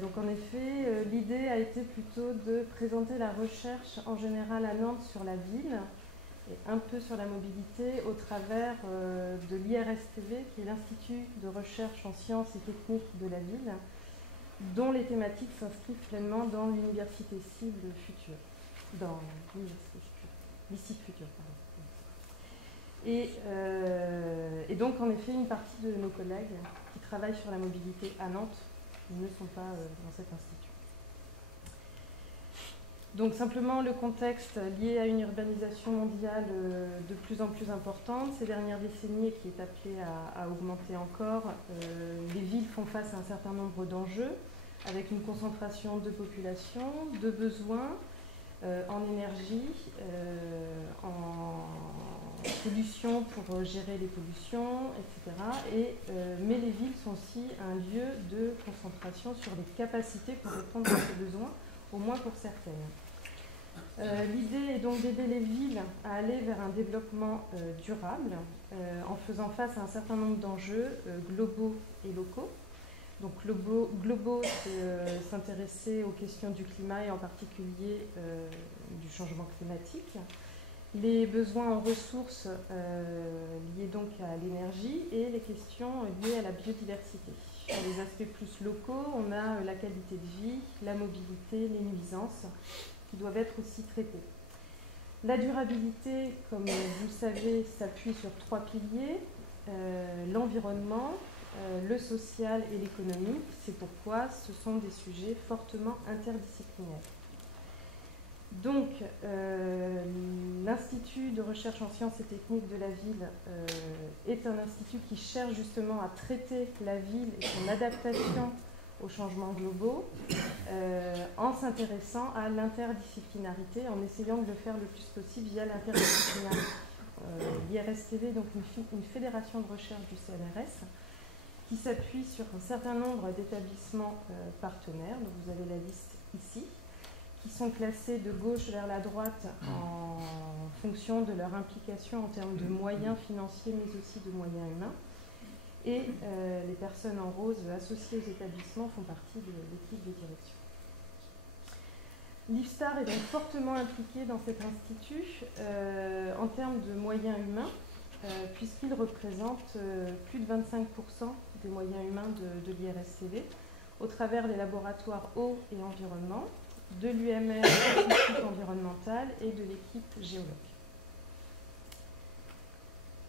Donc en effet, l'idée a été plutôt de présenter la recherche en général à Nantes sur la ville et un peu sur la mobilité au travers de l'IRSTV, qui est l'Institut de recherche en sciences et techniques de la ville, dont les thématiques s'inscrivent pleinement dans l'université cible future, dans l'ICIT future. Et donc en effet, une partie de nos collègues qui travaillent sur la mobilité à Nantes ne sont pas dans cet institut. Donc simplement le contexte lié à une urbanisation mondiale de plus en plus importante ces dernières décennies et qui est appelée à augmenter encore, les villes font face à un certain nombre d'enjeux avec une concentration de population, de besoins, en énergie, en solutions pour gérer les pollutions, etc. Mais les villes sont aussi un lieu de concentration sur les capacités pour répondre à ces besoins, au moins pour certaines. L'idée est donc d'aider les villes à aller vers un développement durable en faisant face à un certain nombre d'enjeux globaux et locaux. Donc globaux, c'est s'intéresser aux questions du climat et en particulier du changement climatique. Les besoins en ressources liés donc à l'énergie et les questions liées à la biodiversité. Sur les aspects plus locaux, on a la qualité de vie, la mobilité, les nuisances qui doivent être aussi traitées. La durabilité, comme vous le savez, s'appuie sur 3 piliers, l'environnement, le social et l'économique. C'est pourquoi ce sont des sujets fortement interdisciplinaires. Donc, l'Institut de recherche en sciences et techniques de la ville est un institut qui cherche justement à traiter la ville et son adaptation aux changements globaux en s'intéressant à l'interdisciplinarité, en essayant de le faire le plus possible via l'interdisciplinarité. L'IRSTV, donc une fédération de recherche du CNRS, qui s'appuie sur un certain nombre d'établissements partenaires, donc vous avez la liste ici, qui sont classés de gauche vers la droite en fonction de leur implication en termes de moyens financiers, mais aussi de moyens humains. Et les personnes en rose associées aux établissements font partie de l'équipe de direction. L'IFSTAR est donc fortement impliqué dans cet institut en termes de moyens humains, puisqu'il représente plus de 25% des moyens humains de l'IRSTV, au travers des laboratoires eau et environnement, de l'UMR, de l'équipe environnementale et de l'équipe géologue.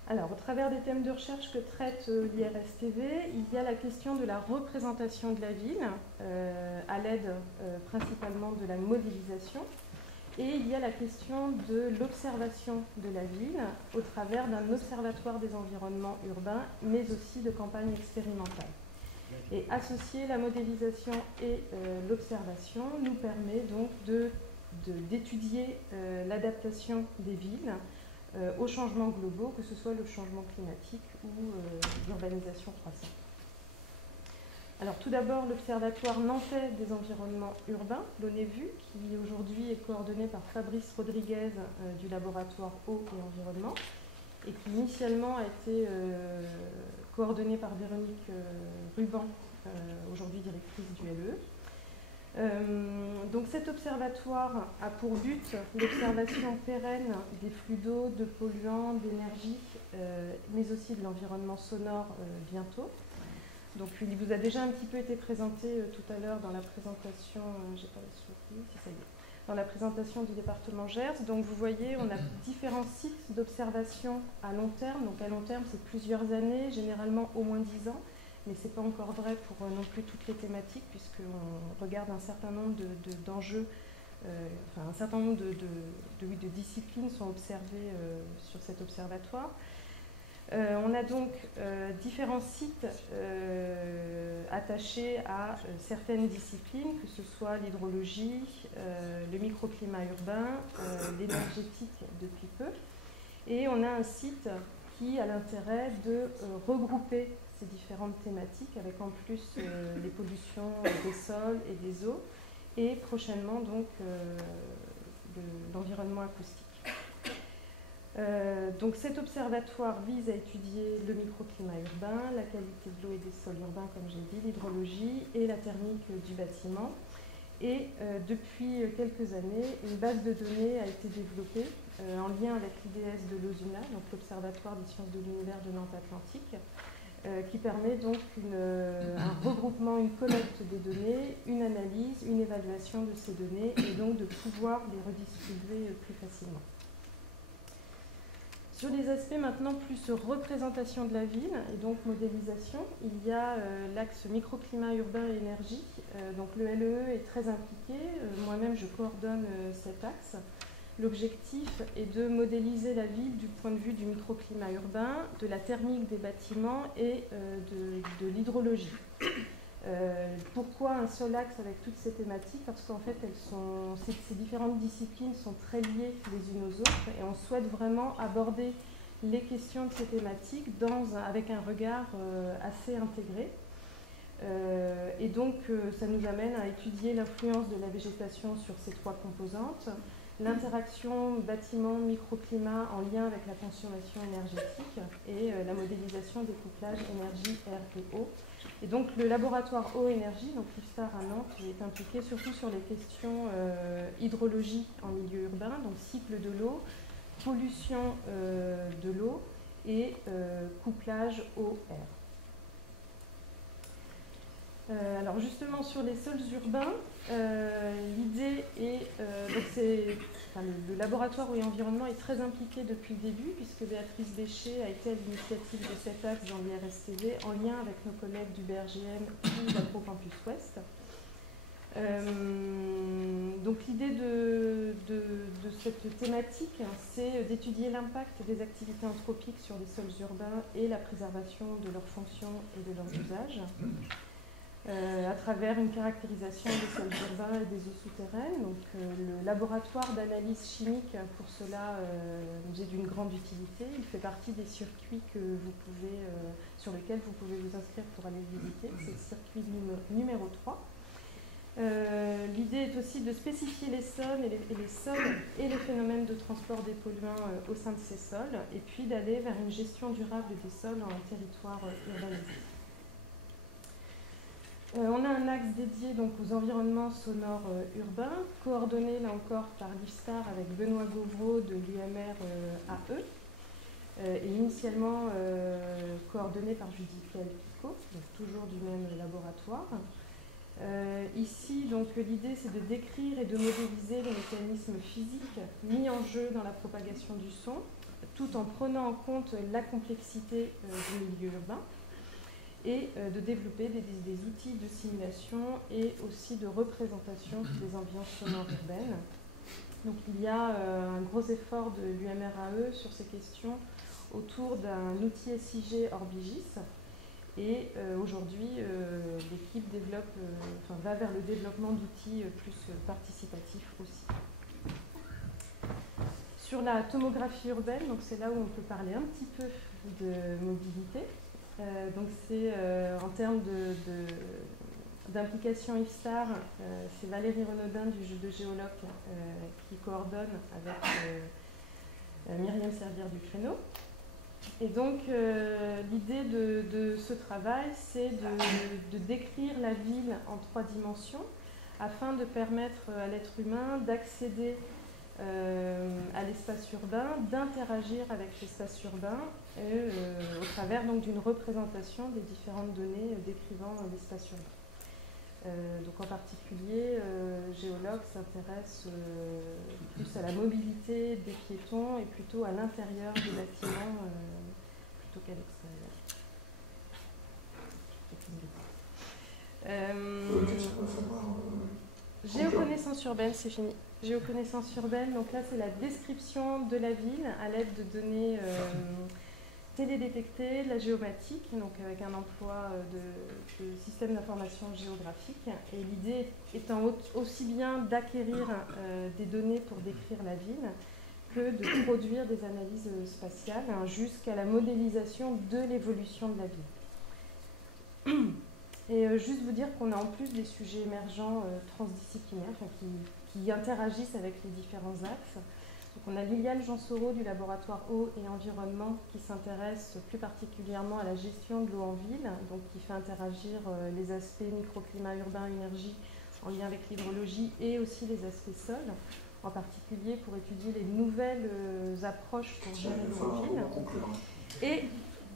Alors, au travers des thèmes de recherche que traite l'IRSTV, il y a la question de la représentation de la ville, à l'aide principalement de la modélisation, et il y a la question de l'observation de la ville au travers d'un observatoire des environnements urbains, mais aussi de campagnes expérimentales. Et associer la modélisation et l'observation nous permet donc d'étudier l'adaptation des villes aux changements globaux, que ce soit le changement climatique ou l'urbanisation croissante. Alors tout d'abord, l'Observatoire nantais des environnements urbains, l'ONEVU, qui aujourd'hui est coordonné par Fabrice Rodriguez du laboratoire eau et environnement, et qui initialement a été coordonné par Véronique Ruban, aujourd'hui directrice du LE. Donc cet observatoire a pour but l'observation pérenne des flux d'eau, de polluants, d'énergie, mais aussi de l'environnement sonore bientôt. Donc il vous a déjà un petit peu été présenté tout à l'heure dans la présentation, j'ai pas la souris, si ça y est, dans la présentation du département Gers. Donc vous voyez, on a différents sites d'observation à long terme. Donc à long terme, c'est plusieurs années, généralement au moins 10 ans. Mais ce n'est pas encore vrai pour non plus toutes les thématiques, puisqu'on regarde un certain nombre d'enjeux, enfin un certain nombre de disciplines sont observées sur cet observatoire. On a donc différents sites attachés à certaines disciplines, que ce soit l'hydrologie, le microclimat urbain, l'énergétique depuis peu. Et on a un site qui a l'intérêt de regrouper ces différentes thématiques avec en plus les pollutions des sols et des eaux et prochainement donc l'environnement acoustique. Donc cet observatoire vise à étudier le microclimat urbain, la qualité de l'eau et des sols urbains comme j'ai dit, l'hydrologie et la thermique du bâtiment. Et depuis quelques années, une base de données a été développée en lien avec l'IDS de l'OSUNA, donc l'Observatoire des sciences de l'univers de Nantes-Atlantique, qui permet donc un regroupement, une collecte des données, une analyse, une évaluation de ces données et donc de pouvoir les redistribuer plus facilement. Sur les aspects maintenant plus représentation de la ville et donc modélisation, il y a l'axe microclimat urbain et énergie. Donc le LEE est très impliqué, moi-même je coordonne cet axe. L'objectif est de modéliser la ville du point de vue du microclimat urbain, de la thermique des bâtiments et de l'hydrologie. pourquoi un seul axe avec toutes ces thématiques? Parce qu'en fait, ces différentes disciplines sont très liées les unes aux autres et on souhaite vraiment aborder les questions de ces thématiques avec un regard assez intégré. Et donc, ça nous amène à étudier l'influence de la végétation sur ces trois composantes, l'interaction bâtiment-microclimat en lien avec la consommation énergétique et la modélisation des couplages énergie, air et eau. Et donc, le laboratoire eau-énergie, donc l'IFSTAR à Nantes, est impliqué surtout sur les questions hydrologie en milieu urbain, donc cycle de l'eau, pollution de l'eau et couplage eau-air. Alors justement sur les sols urbains, l'idée est, le laboratoire eau et environnement est très impliqué depuis le début puisque Béatrice Bécher a été à l'initiative de cet axe dans l'IRSTV en lien avec nos collègues du BRGM ou d'Agro Campus Ouest. Donc l'idée de cette thématique, c'est d'étudier l'impact des activités anthropiques sur les sols urbains et la préservation de leurs fonctions et de leurs usages. À travers une caractérisation des sols urbains et des eaux souterraines. Donc, le laboratoire d'analyse chimique, pour cela, nous est d'une grande utilité. Il fait partie des circuits sur lesquels vous pouvez vous inscrire pour aller visiter. C'est le circuit numéro 3. L'idée est aussi de spécifier les sols et les phénomènes de transport des polluants au sein de ces sols, et puis d'aller vers une gestion durable des sols en territoire urbanisé. On a un axe dédié donc, aux environnements sonores urbains, coordonné là encore par l'IFSTAR avec Benoît Gauvreau de l'UMR AE, et initialement coordonné par Judith Picot, donc toujours du même laboratoire. Ici, donc, l'idée c'est de décrire et de modéliser les mécanismes physiques mis en jeu dans la propagation du son, tout en prenant en compte la complexité du milieu urbain, et de développer des outils de simulation et aussi de représentation des ambiances sonores urbaines. Donc il y a un gros effort de l'UMRAE sur ces questions autour d'un outil SIG Orbigis, et aujourd'hui l'équipe va vers le développement d'outils plus participatifs aussi. Sur la tomographie urbaine, donc c'est là où on peut parler un petit peu de mobilité. Donc c'est en termes d'implication IFSTAR, c'est Valérie Renaudin de Géoloc qui coordonne avec Myriam Servière du Créneau. Et donc l'idée de ce travail, c'est de décrire la ville en 3 dimensions afin de permettre à l'être humain d'accéder à l'espace urbain, d'interagir avec l'espace urbain au travers d'une représentation des différentes données décrivant l'espace urbain. Donc en particulier, Géologue s'intéresse plus à la mobilité des piétons et plutôt à l'intérieur des bâtiments plutôt qu'à l'extérieur. Géoconnaissance urbaine, c'est fini. Géoconnaissance urbaine, donc là c'est la description de la ville à l'aide de données télédétectées, de la géomatique, donc avec un emploi de système d'information géographique. Et l'idée étant aussi bien d'acquérir des données pour décrire la ville que de produire des analyses spatiales jusqu'à la modélisation de l'évolution de la ville. Et juste vous dire qu'on a en plus des sujets émergents transdisciplinaires qui interagissent avec les différents axes. Donc on a Liliane Jansoro du laboratoire eau et environnement qui s'intéresse plus particulièrement à la gestion de l'eau en ville, donc qui fait interagir les aspects microclimat urbain, énergie en lien avec l'hydrologie et aussi les aspects sols, en particulier pour étudier les nouvelles approches pour gérer l'eau en ville. Et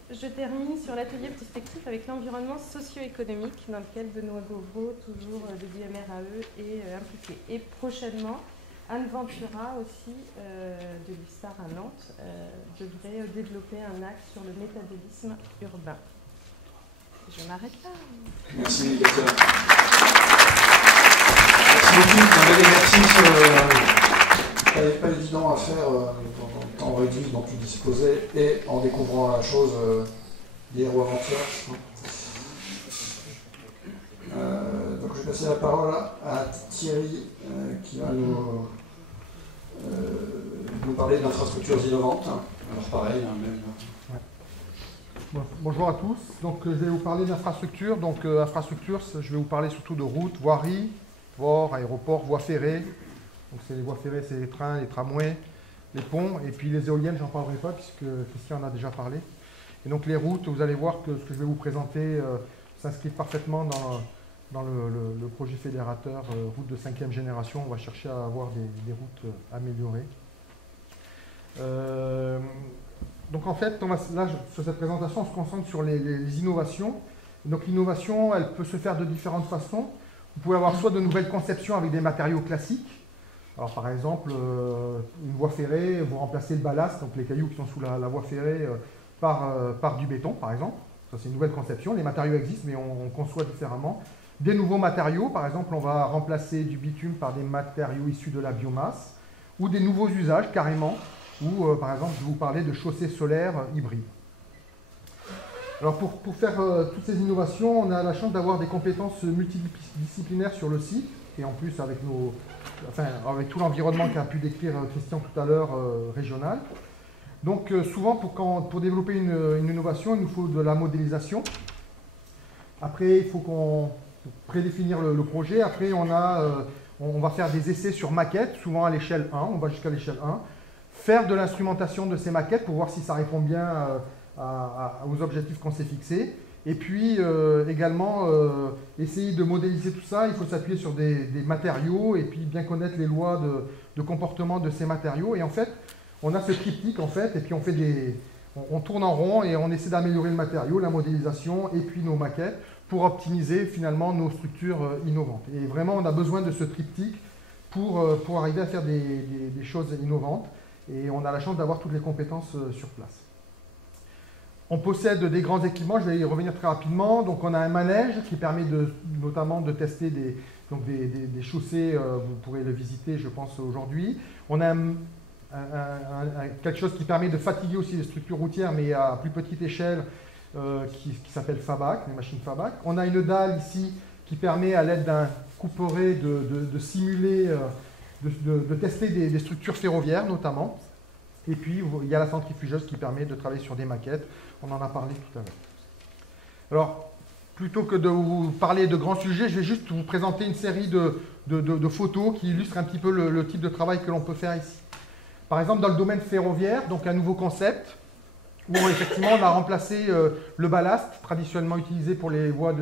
je termine sur l'atelier perspective avec l'environnement socio-économique dans lequel Benoît Gauvreau, toujours de l'UMRAE, est impliqué. Et prochainement, Anne Ventura aussi, de l'IFSTAR à Nantes, devrait développer un axe sur le métabolisme urbain. Je m'arrête là. Merci, Katia. Merci beaucoup. Un exercice pas évident à faire dans le temps réduit dont tu disposais et en découvrant la chose hier ou avant-hier. passer la parole à Thierry qui va nous parler d'infrastructures innovantes. Alors pareil, même. Bon, bonjour à tous. Donc je vais vous parler d'infrastructures. Donc infrastructures, je vais vous parler surtout de routes, voiries, ports, aéroports, voies ferrées. Donc c'est les voies ferrées, c'est les trains, les tramways, les ponts, et puis les éoliennes, j'en parlerai pas puisque Christian en a déjà parlé. Et donc les routes, vous allez voir que ce que je vais vous présenter s'inscrit parfaitement dans le projet fédérateur route de 5e génération. On va chercher à avoir des routes améliorées. Donc en fait, là, sur cette présentation, on se concentre sur les innovations. Donc l'innovation, elle peut se faire de différentes façons. Vous pouvez avoir soit de nouvelles conceptions avec des matériaux classiques. Alors par exemple, une voie ferrée, vous remplacez le ballast, donc les cailloux qui sont sous la voie ferrée, par du béton, par exemple. Ça, c'est une nouvelle conception. Les matériaux existent, mais on conçoit différemment. Des nouveaux matériaux, par exemple, on va remplacer du bitume par des matériaux issus de la biomasse, ou des nouveaux usages, carrément, ou par exemple, je vais vous parler de chaussées solaires hybrides. Alors pour faire toutes ces innovations, on a la chance d'avoir des compétences multidisciplinaires sur le site, et en plus avec avec tout l'environnement qu'a pu décrire Christian tout à l'heure, régional. Donc souvent, pour développer une innovation, il nous faut de la modélisation. Après, il faut qu'on prédéfinir le projet. Après, on va faire des essais sur maquettes, souvent à l'échelle 1, on va jusqu'à l'échelle 1. Faire de l'instrumentation de ces maquettes pour voir si ça répond bien aux objectifs qu'on s'est fixés. Et puis également, essayer de modéliser tout ça, il faut s'appuyer sur des matériaux et puis bien connaître les lois de comportement de ces matériaux. Et en fait, on a ce triptyque en fait, et puis on tourne en rond et on essaie d'améliorer le matériau, la modélisation et puis nos maquettes pour optimiser finalement nos structures innovantes. Et vraiment, on a besoin de ce triptyque pour arriver à faire des choses innovantes. Et on a la chance d'avoir toutes les compétences sur place. On possède des grands équipements, je vais y revenir très rapidement. Donc on a un manège qui permet notamment de tester des chaussées, vous pourrez le visiter je pense aujourd'hui. On a quelque chose qui permet de fatiguer aussi les structures routières, mais à plus petite échelle, qui s'appelle Fabac, les machines Fabac. On a une dalle ici qui permet à l'aide d'un couperet de simuler, de tester des structures ferroviaires notamment. Et puis il y a la centrifugeuse qui permet de travailler sur des maquettes, on en a parlé tout à l'heure. Alors, plutôt que de vous parler de grands sujets, je vais juste vous présenter une série de photos qui illustrent un petit peu le type de travail que l'on peut faire ici. Par exemple, dans le domaine ferroviaire, donc un nouveau concept, où effectivement on a remplacé le ballast, traditionnellement utilisé pour les voies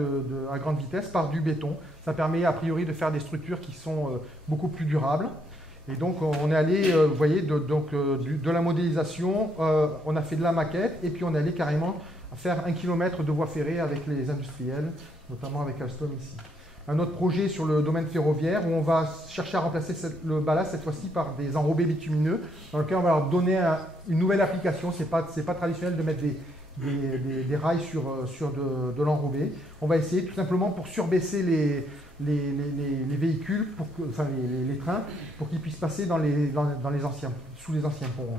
à grande vitesse, par du béton. Ça permet a priori de faire des structures qui sont beaucoup plus durables. Et donc on est allé, vous voyez, de la modélisation, on a fait de la maquette, et puis on est allé carrément faire 1 km de voie ferrée avec les industriels, notamment avec Alstom ici. Un autre projet sur le domaine ferroviaire où on va chercher à remplacer le ballast cette fois-ci par des enrobés bitumineux, dans lequel on va leur donner une nouvelle application. C'est pas traditionnel de mettre des rails sur de l'enrobé. On va essayer tout simplement pour surbaisser les véhicules, les trains, pour qu'ils puissent passer sous les anciens ponts,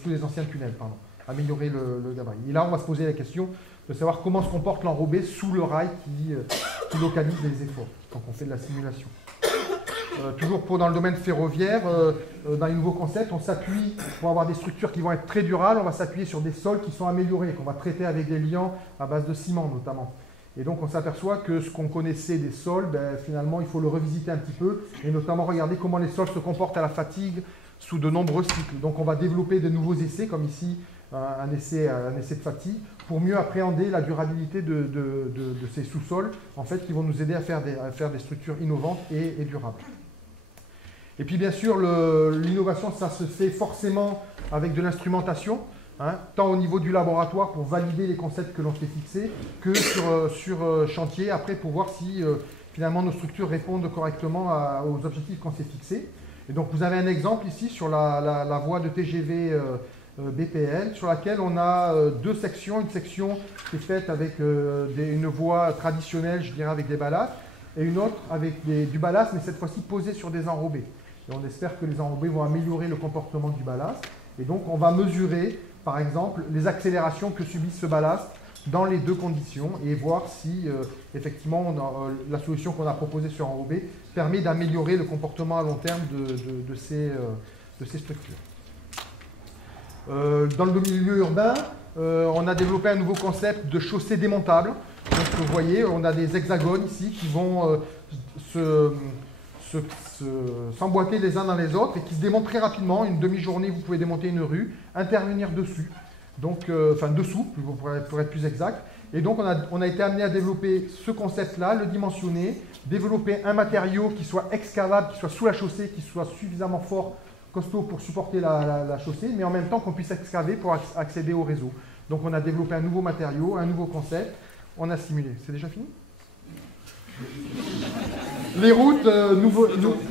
sous les anciens tunnels, pardon, améliorer le gabarit. Et là, on va se poser la question de savoir comment se comporte l'enrobé sous le rail qui localise les efforts. Donc on fait de la simulation. Toujours dans le domaine ferroviaire, dans les nouveaux concepts, on s'appuie pour avoir des structures qui vont être très durables, on va s'appuyer sur des sols qui sont améliorés, qu'on va traiter avec des liants à base de ciment notamment. Et donc on s'aperçoit que ce qu'on connaissait des sols, finalement il faut le revisiter un petit peu, et notamment regarder comment les sols se comportent à la fatigue sous de nombreux cycles. Donc on va développer de nouveaux essais, comme ici un essai de fatigue, pour mieux appréhender la durabilité de ces sous-sols, en fait, qui vont nous aider à faire des structures innovantes et durables. Et puis bien sûr, l'innovation, ça se fait forcément avec de l'instrumentation, tant au niveau du laboratoire pour valider les concepts que l'on s'est fixés, que sur chantier, après pour voir si finalement nos structures répondent correctement aux objectifs qu'on s'est fixés. Et donc vous avez un exemple ici sur la voie de TGV BPL, sur laquelle on a deux sections. Une section qui est faite avec une voie traditionnelle, je dirais, avec des ballasts, et une autre avec du ballast, mais cette fois-ci posé sur des enrobés. Et on espère que les enrobés vont améliorer le comportement du ballast. Et donc on va mesurer, par exemple, les accélérations que subit ce ballast dans les deux conditions et voir si effectivement la solution qu'on a proposée sur enrobé permet d'améliorer le comportement à long terme de ces structures. Dans le milieu urbain, on a développé un nouveau concept de chaussée démontable. Donc vous voyez, on a des hexagones ici qui vont s'emboîter les uns dans les autres et qui se démontent très rapidement. Une demi-journée, vous pouvez démonter une rue, intervenir dessus, donc, enfin dessous, pour être plus exact. Et donc on a été amené à développer ce concept-là, le dimensionner, développer un matériau qui soit excavable, qui soit sous la chaussée, qui soit suffisamment fort, costaud pour supporter la chaussée, mais en même temps qu'on puisse excaver pour accéder au réseau. Donc on a développé un nouveau matériau, un nouveau concept, on a simulé. C'est déjà fini ? Les routes,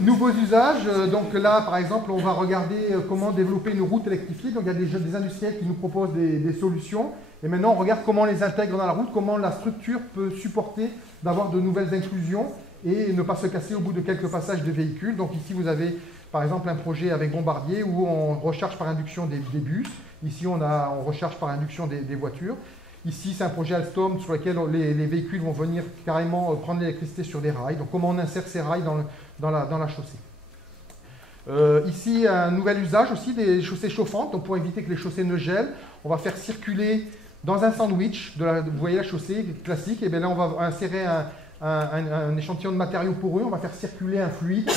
nouveaux usages. Donc là, par exemple, on va regarder comment développer une route électrifiée. Donc il y a des industriels qui nous proposent des solutions. Et maintenant, on regarde comment on les intègre dans la route, comment la structure peut supporter d'avoir de nouvelles inclusions et ne pas se casser au bout de quelques passages de véhicules. Donc ici, vous avez par exemple un projet avec Bombardier où on recharge par induction des bus. Ici, on recharge par induction des voitures. Ici, c'est un projet Alstom sur lequel les véhicules vont venir carrément prendre l'électricité sur des rails. Donc, comment on insère ces rails dans la chaussée. Ici, un nouvel usage aussi des chaussées chauffantes. Donc, pour éviter que les chaussées ne gèlent, on va faire circuler dans un sandwich, vous voyez la chaussée classique, et bien là, on va insérer un échantillon de matériaux poreux. On va faire circuler un fluide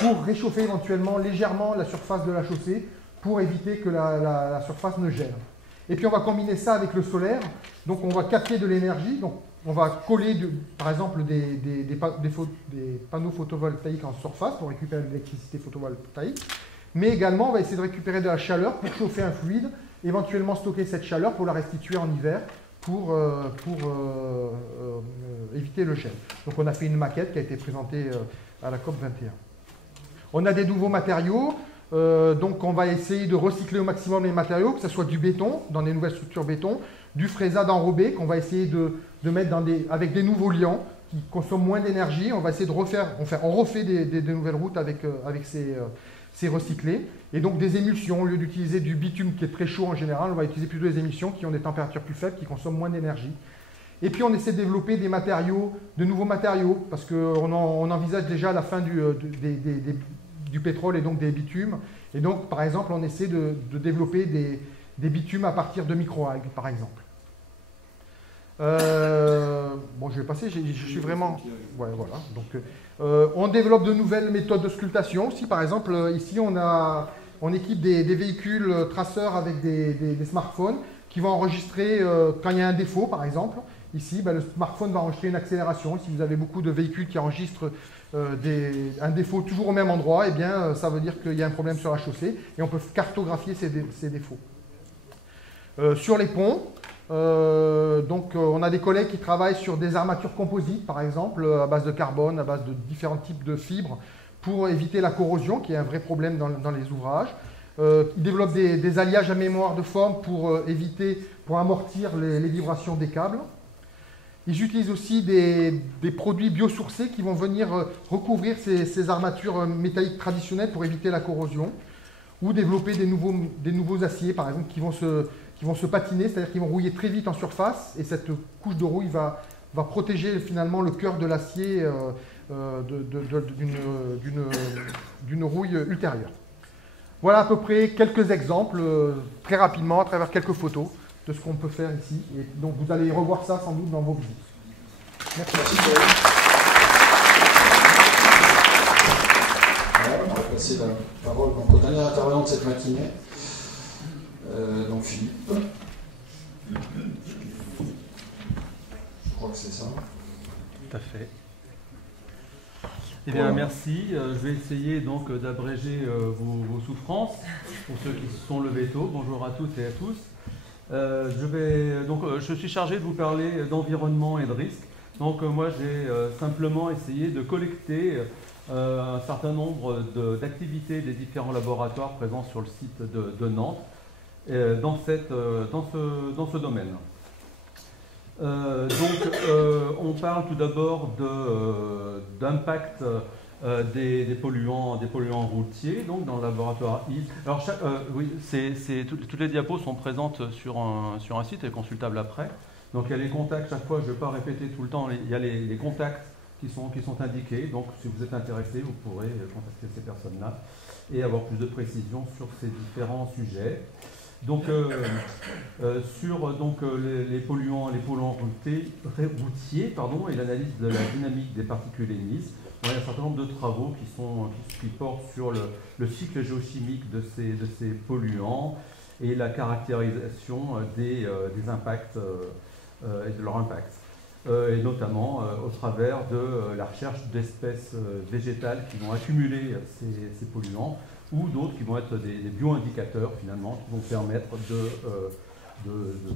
pour réchauffer éventuellement légèrement la surface de la chaussée pour éviter que la surface ne gèle. Et puis on va combiner ça avec le solaire, donc on va capter de l'énergie, donc on va coller par exemple des panneaux photovoltaïques en surface pour récupérer de l'électricité photovoltaïque, mais également on va essayer de récupérer de la chaleur pour chauffer un fluide, éventuellement stocker cette chaleur pour la restituer en hiver pour éviter le gel. Donc on a fait une maquette qui a été présentée à la COP 21. On a des nouveaux matériaux. Donc on va essayer de recycler au maximum les matériaux, que ce soit du béton, dans des nouvelles structures béton, du fraisade enrobé, qu'on va essayer de mettre avec des nouveaux liants qui consomment moins d'énergie. On va essayer de on refait des nouvelles routes avec ces recyclés. Et donc des émulsions, au lieu d'utiliser du bitume qui est très chaud en général, on va utiliser plutôt des émulsions qui ont des températures plus faibles, qui consomment moins d'énergie. Et puis on essaie de développer des matériaux, de nouveaux matériaux, parce qu'on envisage déjà la fin du pétrole et donc des bitumes. Et donc, par exemple, on essaie de développer des bitumes à partir de microalgues, par exemple. Bon, je vais passer, je suis vraiment... Ouais, voilà. Donc, on développe de nouvelles méthodes de sculptation. Si, par exemple, ici, on équipe des véhicules traceurs avec des smartphones qui vont enregistrer quand il y a un défaut, par exemple. Ici, le smartphone va enregistrer une accélération. Si vous avez beaucoup de véhicules qui enregistrent un défaut toujours au même endroit, eh bien, ça veut dire qu'il y a un problème sur la chaussée et on peut cartographier ces défauts. Sur les ponts, donc, on a des collègues qui travaillent sur des armatures composites, par exemple, à base de carbone, à base de différents types de fibres, pour éviter la corrosion, qui est un vrai problème dans les ouvrages. Ils développent des alliages à mémoire de forme pour amortir les vibrations des câbles. Ils utilisent aussi des produits biosourcés qui vont venir recouvrir ces armatures métalliques traditionnelles pour éviter la corrosion, ou développer des nouveaux aciers, par exemple, qui vont se patiner, c'est-à-dire qu'ils vont rouiller très vite en surface, et cette couche de rouille va protéger finalement le cœur de l'acier d'une rouille ultérieure. Voilà à peu près quelques exemples, très rapidement, à travers quelques photos, de ce qu'on peut faire ici. Et donc vous allez revoir ça sans doute dans vos visites. Merci. Voilà, on va passer la parole au dernier intervenant de cette matinée, donc Philippe. Je crois que c'est ça. Tout à fait. Eh bien, merci. Je vais essayer donc d'abréger vos souffrances pour ceux qui se sont levés tôt. Bonjour à toutes et à tous. Je suis chargé de vous parler d'environnement et de risque. Donc moi j'ai simplement essayé de collecter un certain nombre d'activités des différents laboratoires présents sur le site de Nantes dans ce domaine. On parle tout d'abord d'impact des polluants routiers, donc dans le laboratoire IS. Alors toutes les diapos sont présentes sur un site et consultables après. Donc il y a les contacts, chaque fois, je ne vais pas répéter tout le temps, il y a les contacts qui sont indiqués. Donc si vous êtes intéressé, vous pourrez contacter ces personnes-là et avoir plus de précision sur ces différents sujets. Donc sur les polluants routiers et l'analyse de la dynamique des particules émises, il y a un certain nombre de travaux qui portent sur le cycle géochimique de ces polluants et la caractérisation des impacts et de leur impact. Et notamment au travers de la recherche d'espèces végétales qui vont accumuler ces polluants ou d'autres qui vont être des bioindicateurs finalement qui vont permettre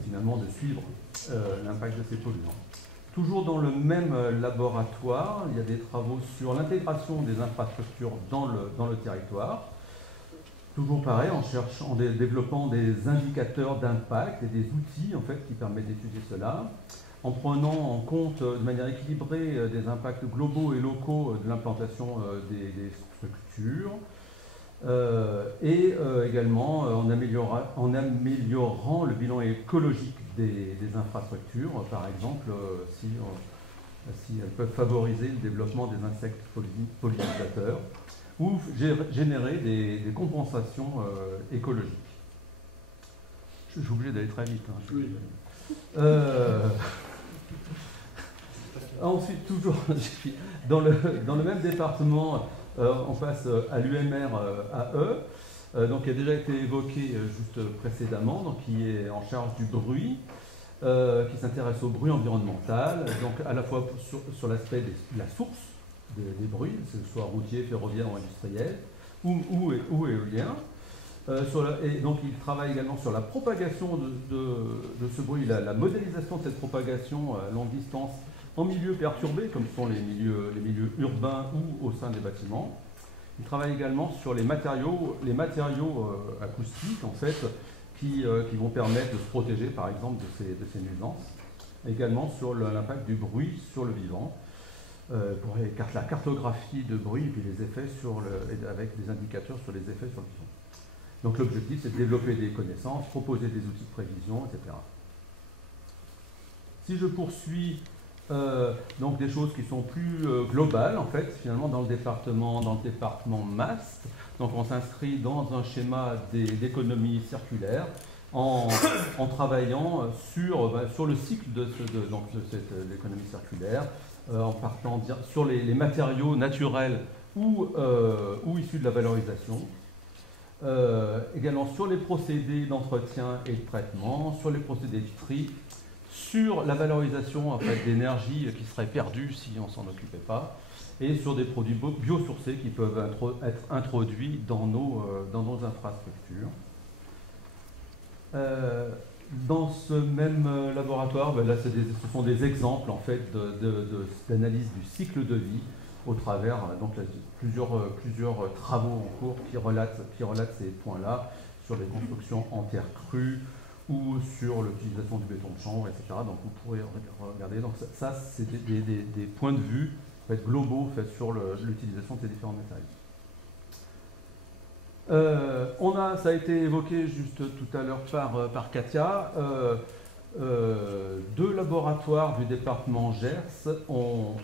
finalement de suivre l'impact de ces polluants. Toujours dans le même laboratoire, il y a des travaux sur l'intégration des infrastructures dans le territoire. Toujours pareil, en développant des indicateurs d'impact et des outils en fait, qui permettent d'étudier cela, en prenant en compte de manière équilibrée des impacts globaux et locaux de l'implantation des structures, et également en améliorant le bilan écologique des infrastructures, par exemple si elles peuvent favoriser le développement des insectes pollinisateurs ou générer des compensations écologiques. Je suis obligé d'aller très vite. Ensuite, toujours dans le même département, on passe à l'UMR AE, donc qui a déjà été évoqué juste précédemment, donc qui est en charge du bruit, qui s'intéresse au bruit environnemental, donc à la fois sur l'aspect de la source des bruits, que ce soit routier, ferroviaire ou industriel, ou éolien. Et donc il travaille également sur la propagation de ce bruit, la modélisation de cette propagation à longue distance en milieu perturbé, comme sont les milieux urbains ou au sein des bâtiments. Il travaille également sur les matériaux acoustiques, en fait, qui vont permettre de se protéger, par exemple, de ces nuisances. Également sur l'impact du bruit sur le vivant, pour la cartographie de bruit et puis les effets avec des indicateurs sur les effets sur le vivant. Donc l'objectif, c'est de développer des connaissances, proposer des outils de prévision, etc. Si je poursuis donc des choses qui sont plus globales, en fait, finalement, dans le département MAST, donc on s'inscrit dans un schéma d'économie circulaire en travaillant sur le cycle de cette économie circulaire, en partant sur les matériaux naturels ou issus de la valorisation, également sur les procédés d'entretien et de traitement, sur les procédés de tri, sur la valorisation en fait, d'énergie qui serait perdue si on ne s'en occupait pas, et sur des produits biosourcés qui peuvent être introduits dans nos infrastructures. Dans ce même laboratoire, là, ce sont des exemples en fait, d'analyse du cycle de vie au travers donc, plusieurs travaux en cours qui relatent ces points-là sur les constructions en terre crue ou sur l'utilisation du béton de chanvre, etc. Donc vous pourrez regarder. Donc ça c'est des points de vue en fait, globaux en fait, sur l'utilisation de ces différents matériaux. Ça a été évoqué juste tout à l'heure par Katia. Deux laboratoires du département Gers ont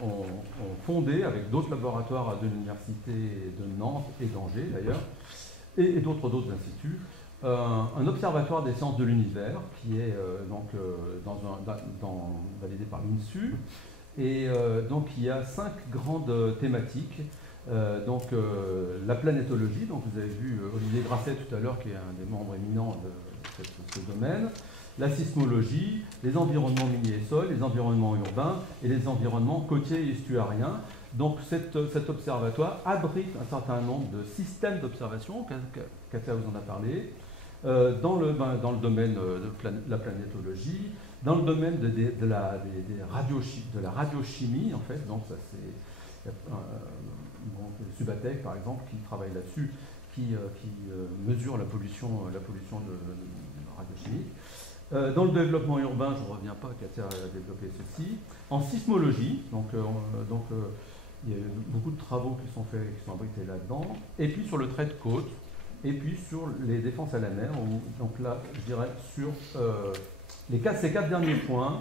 fondé, avec d'autres laboratoires de l'université de Nantes et d'Angers d'ailleurs, et d'autres instituts, un observatoire des sciences de l'univers qui est validé par l'INSU. Et donc il y a 5 grandes thématiques. La planétologie, donc vous avez vu Olivier Grasset tout à l'heure qui est un des membres éminents de ce domaine, la sismologie, les environnements miniers et sols, les environnements urbains et les environnements côtiers et estuariens. Donc cet observatoire abrite un certain nombre de systèmes d'observation, Katia vous en a parlé, dans le domaine de la planétologie, dans le domaine de la radiochimie, en fait, donc ça c'est Subatec par exemple qui travaille là-dessus, qui mesure la pollution radiochimique. Dans le développement urbain, je ne reviens pas, Katia a développé ceci. En sismologie, il y a beaucoup de travaux qui sont faits, qui sont abrités là-dedans. Et puis sur le trait de côte, et puis sur les défenses à la mer. Donc là, je dirais sur ces 4 derniers points,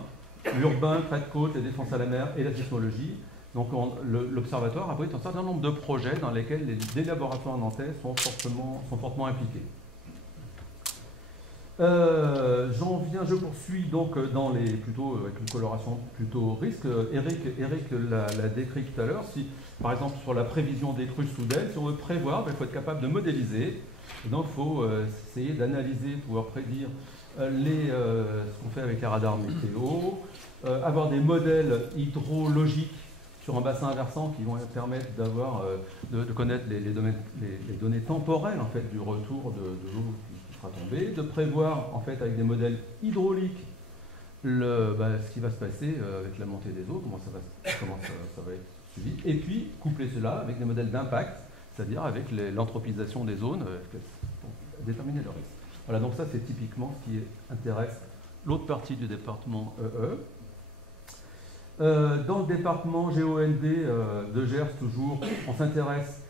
l'urbain, trait de côte, la défense à la mer et la sismologie. Donc l'Observatoire abrite un certain nombre de projets dans lesquels les laboratoires nantais sont fortement impliqués. Je poursuis donc avec une coloration plutôt risque. Eric l'a décrit tout à l'heure. Si, par exemple, sur la prévision des crues soudaines, si on veut prévoir, il faut être capable de modéliser. Et donc, il faut essayer d'analyser, pouvoir prédire ce qu'on fait avec les radars météo, avoir des modèles hydrologiques sur un bassin versant qui vont permettre de connaître les données temporelles en fait, du retour de l'eau qui sera tombée, de prévoir en fait, avec des modèles hydrauliques ce qui va se passer avec la montée des eaux, comment ça va être suivi, et puis coupler cela avec des modèles d'impact, c'est-à-dire avec l'anthropisation des zones, pour déterminer le risque. Voilà, donc ça c'est typiquement ce qui intéresse l'autre partie du département EE. Dans le département GOND de Gers, toujours, on s'intéresse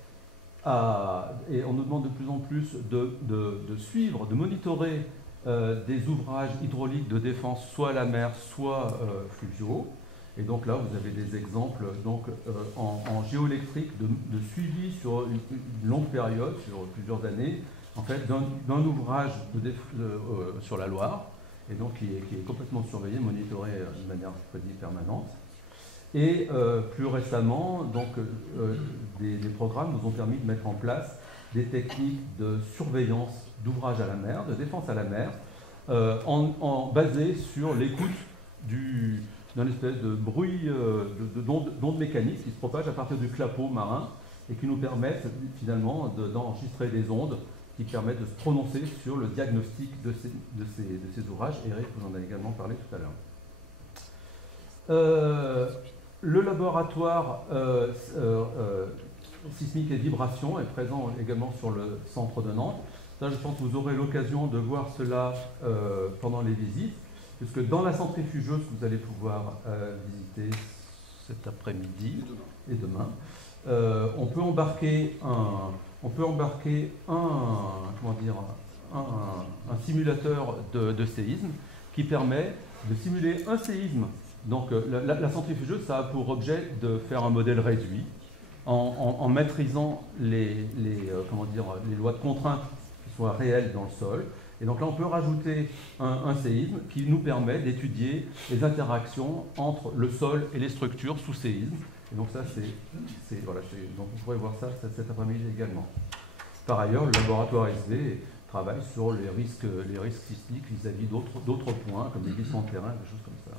et on nous demande de plus en plus de suivre, de monitorer des ouvrages hydrauliques de défense, soit à la mer, soit fluviaux. Et donc là, vous avez des exemples en géoélectrique de suivi sur une longue période, sur plusieurs années, en fait, d'un ouvrage sur la Loire, et donc qui est complètement surveillé, monitoré de manière quasi permanente. Et plus récemment, des programmes nous ont permis de mettre en place des techniques de surveillance d'ouvrages à la mer, de défense à la mer, basées sur l'écoute d'un espèce de bruit, d'ondes mécaniques qui se propagent à partir du clapot marin et qui nous permettent finalement d'enregistrer des ondes qui permettent de se prononcer sur le diagnostic de ces ouvrages. Eric vous en a également parlé tout à l'heure. Le laboratoire sismique et vibration est présent également sur le centre de Nantes. Là, je pense que vous aurez l'occasion de voir cela pendant les visites, puisque dans la centrifugeuse que vous allez pouvoir visiter cet après-midi et demain, on peut embarquer un simulateur de séisme qui permet de simuler un séisme. Donc la centrifugeuse, ça a pour objet de faire un modèle réduit en maîtrisant les lois de contrainte qui soient réelles dans le sol. Et donc là, on peut rajouter un séisme qui nous permet d'étudier les interactions entre le sol et les structures sous séisme. Et donc ça, donc vous pourrez voir ça cet après-midi également. Par ailleurs, le laboratoire SV travaille sur les risques sismiques vis-à-vis d'autres points, comme les glissements de terrain, des choses comme ça.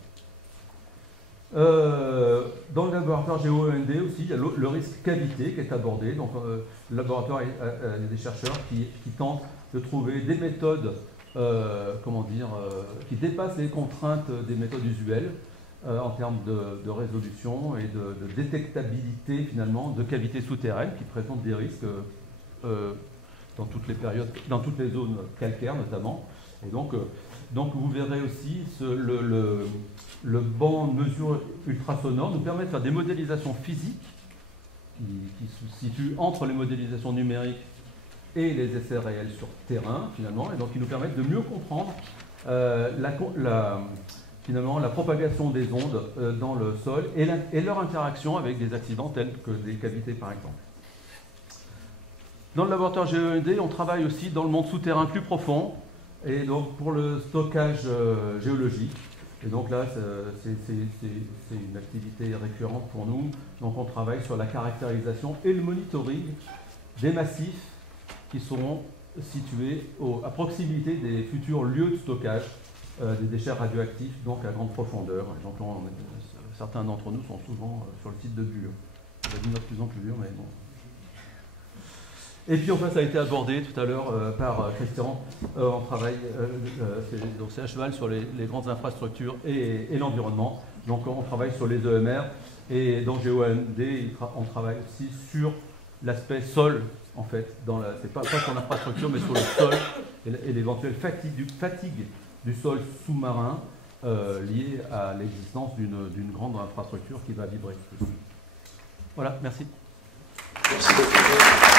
Dans le laboratoire GOND aussi, il y a le risque cavité qui est abordé. Donc, le laboratoire, il y a des chercheurs qui tentent de trouver des méthodes qui dépassent les contraintes des méthodes usuelles en termes de résolution et de détectabilité finalement de cavités souterraines qui présentent des risques dans toutes les périodes, dans toutes les zones calcaires notamment. Et donc vous verrez aussi le banc de mesure ultrasonore nous permet de faire des modélisations physiques qui se situent entre les modélisations numériques et les essais réels sur terrain finalement, et donc qui nous permettent de mieux comprendre la propagation des ondes dans le sol et leur interaction avec des accidents tels que des cavités par exemple. Dans le laboratoire GEND, on travaille aussi dans le monde souterrain plus profond, et donc pour le stockage géologique. Et donc là, c'est une activité récurrente pour nous. Donc on travaille sur la caractérisation et le monitoring des massifs qui seront situés à proximité des futurs lieux de stockage des déchets radioactifs, donc à grande profondeur. Et donc certains d'entre nous sont souvent sur le site de Bure. Ça va devenir de plus en plus dur, mais bon. Et puis enfin, ça a été abordé tout à l'heure par Christian. On travaille, c'est à cheval sur les grandes infrastructures et l'environnement. Donc on travaille sur les EMR et dans GOND, on travaille aussi sur l'aspect sol en fait. C'est pas sur l'infrastructure, mais sur le sol et l'éventuelle fatigue du sol sous-marin liée à l'existence d'une grande infrastructure qui va vibrer. Voilà, merci. Merci beaucoup.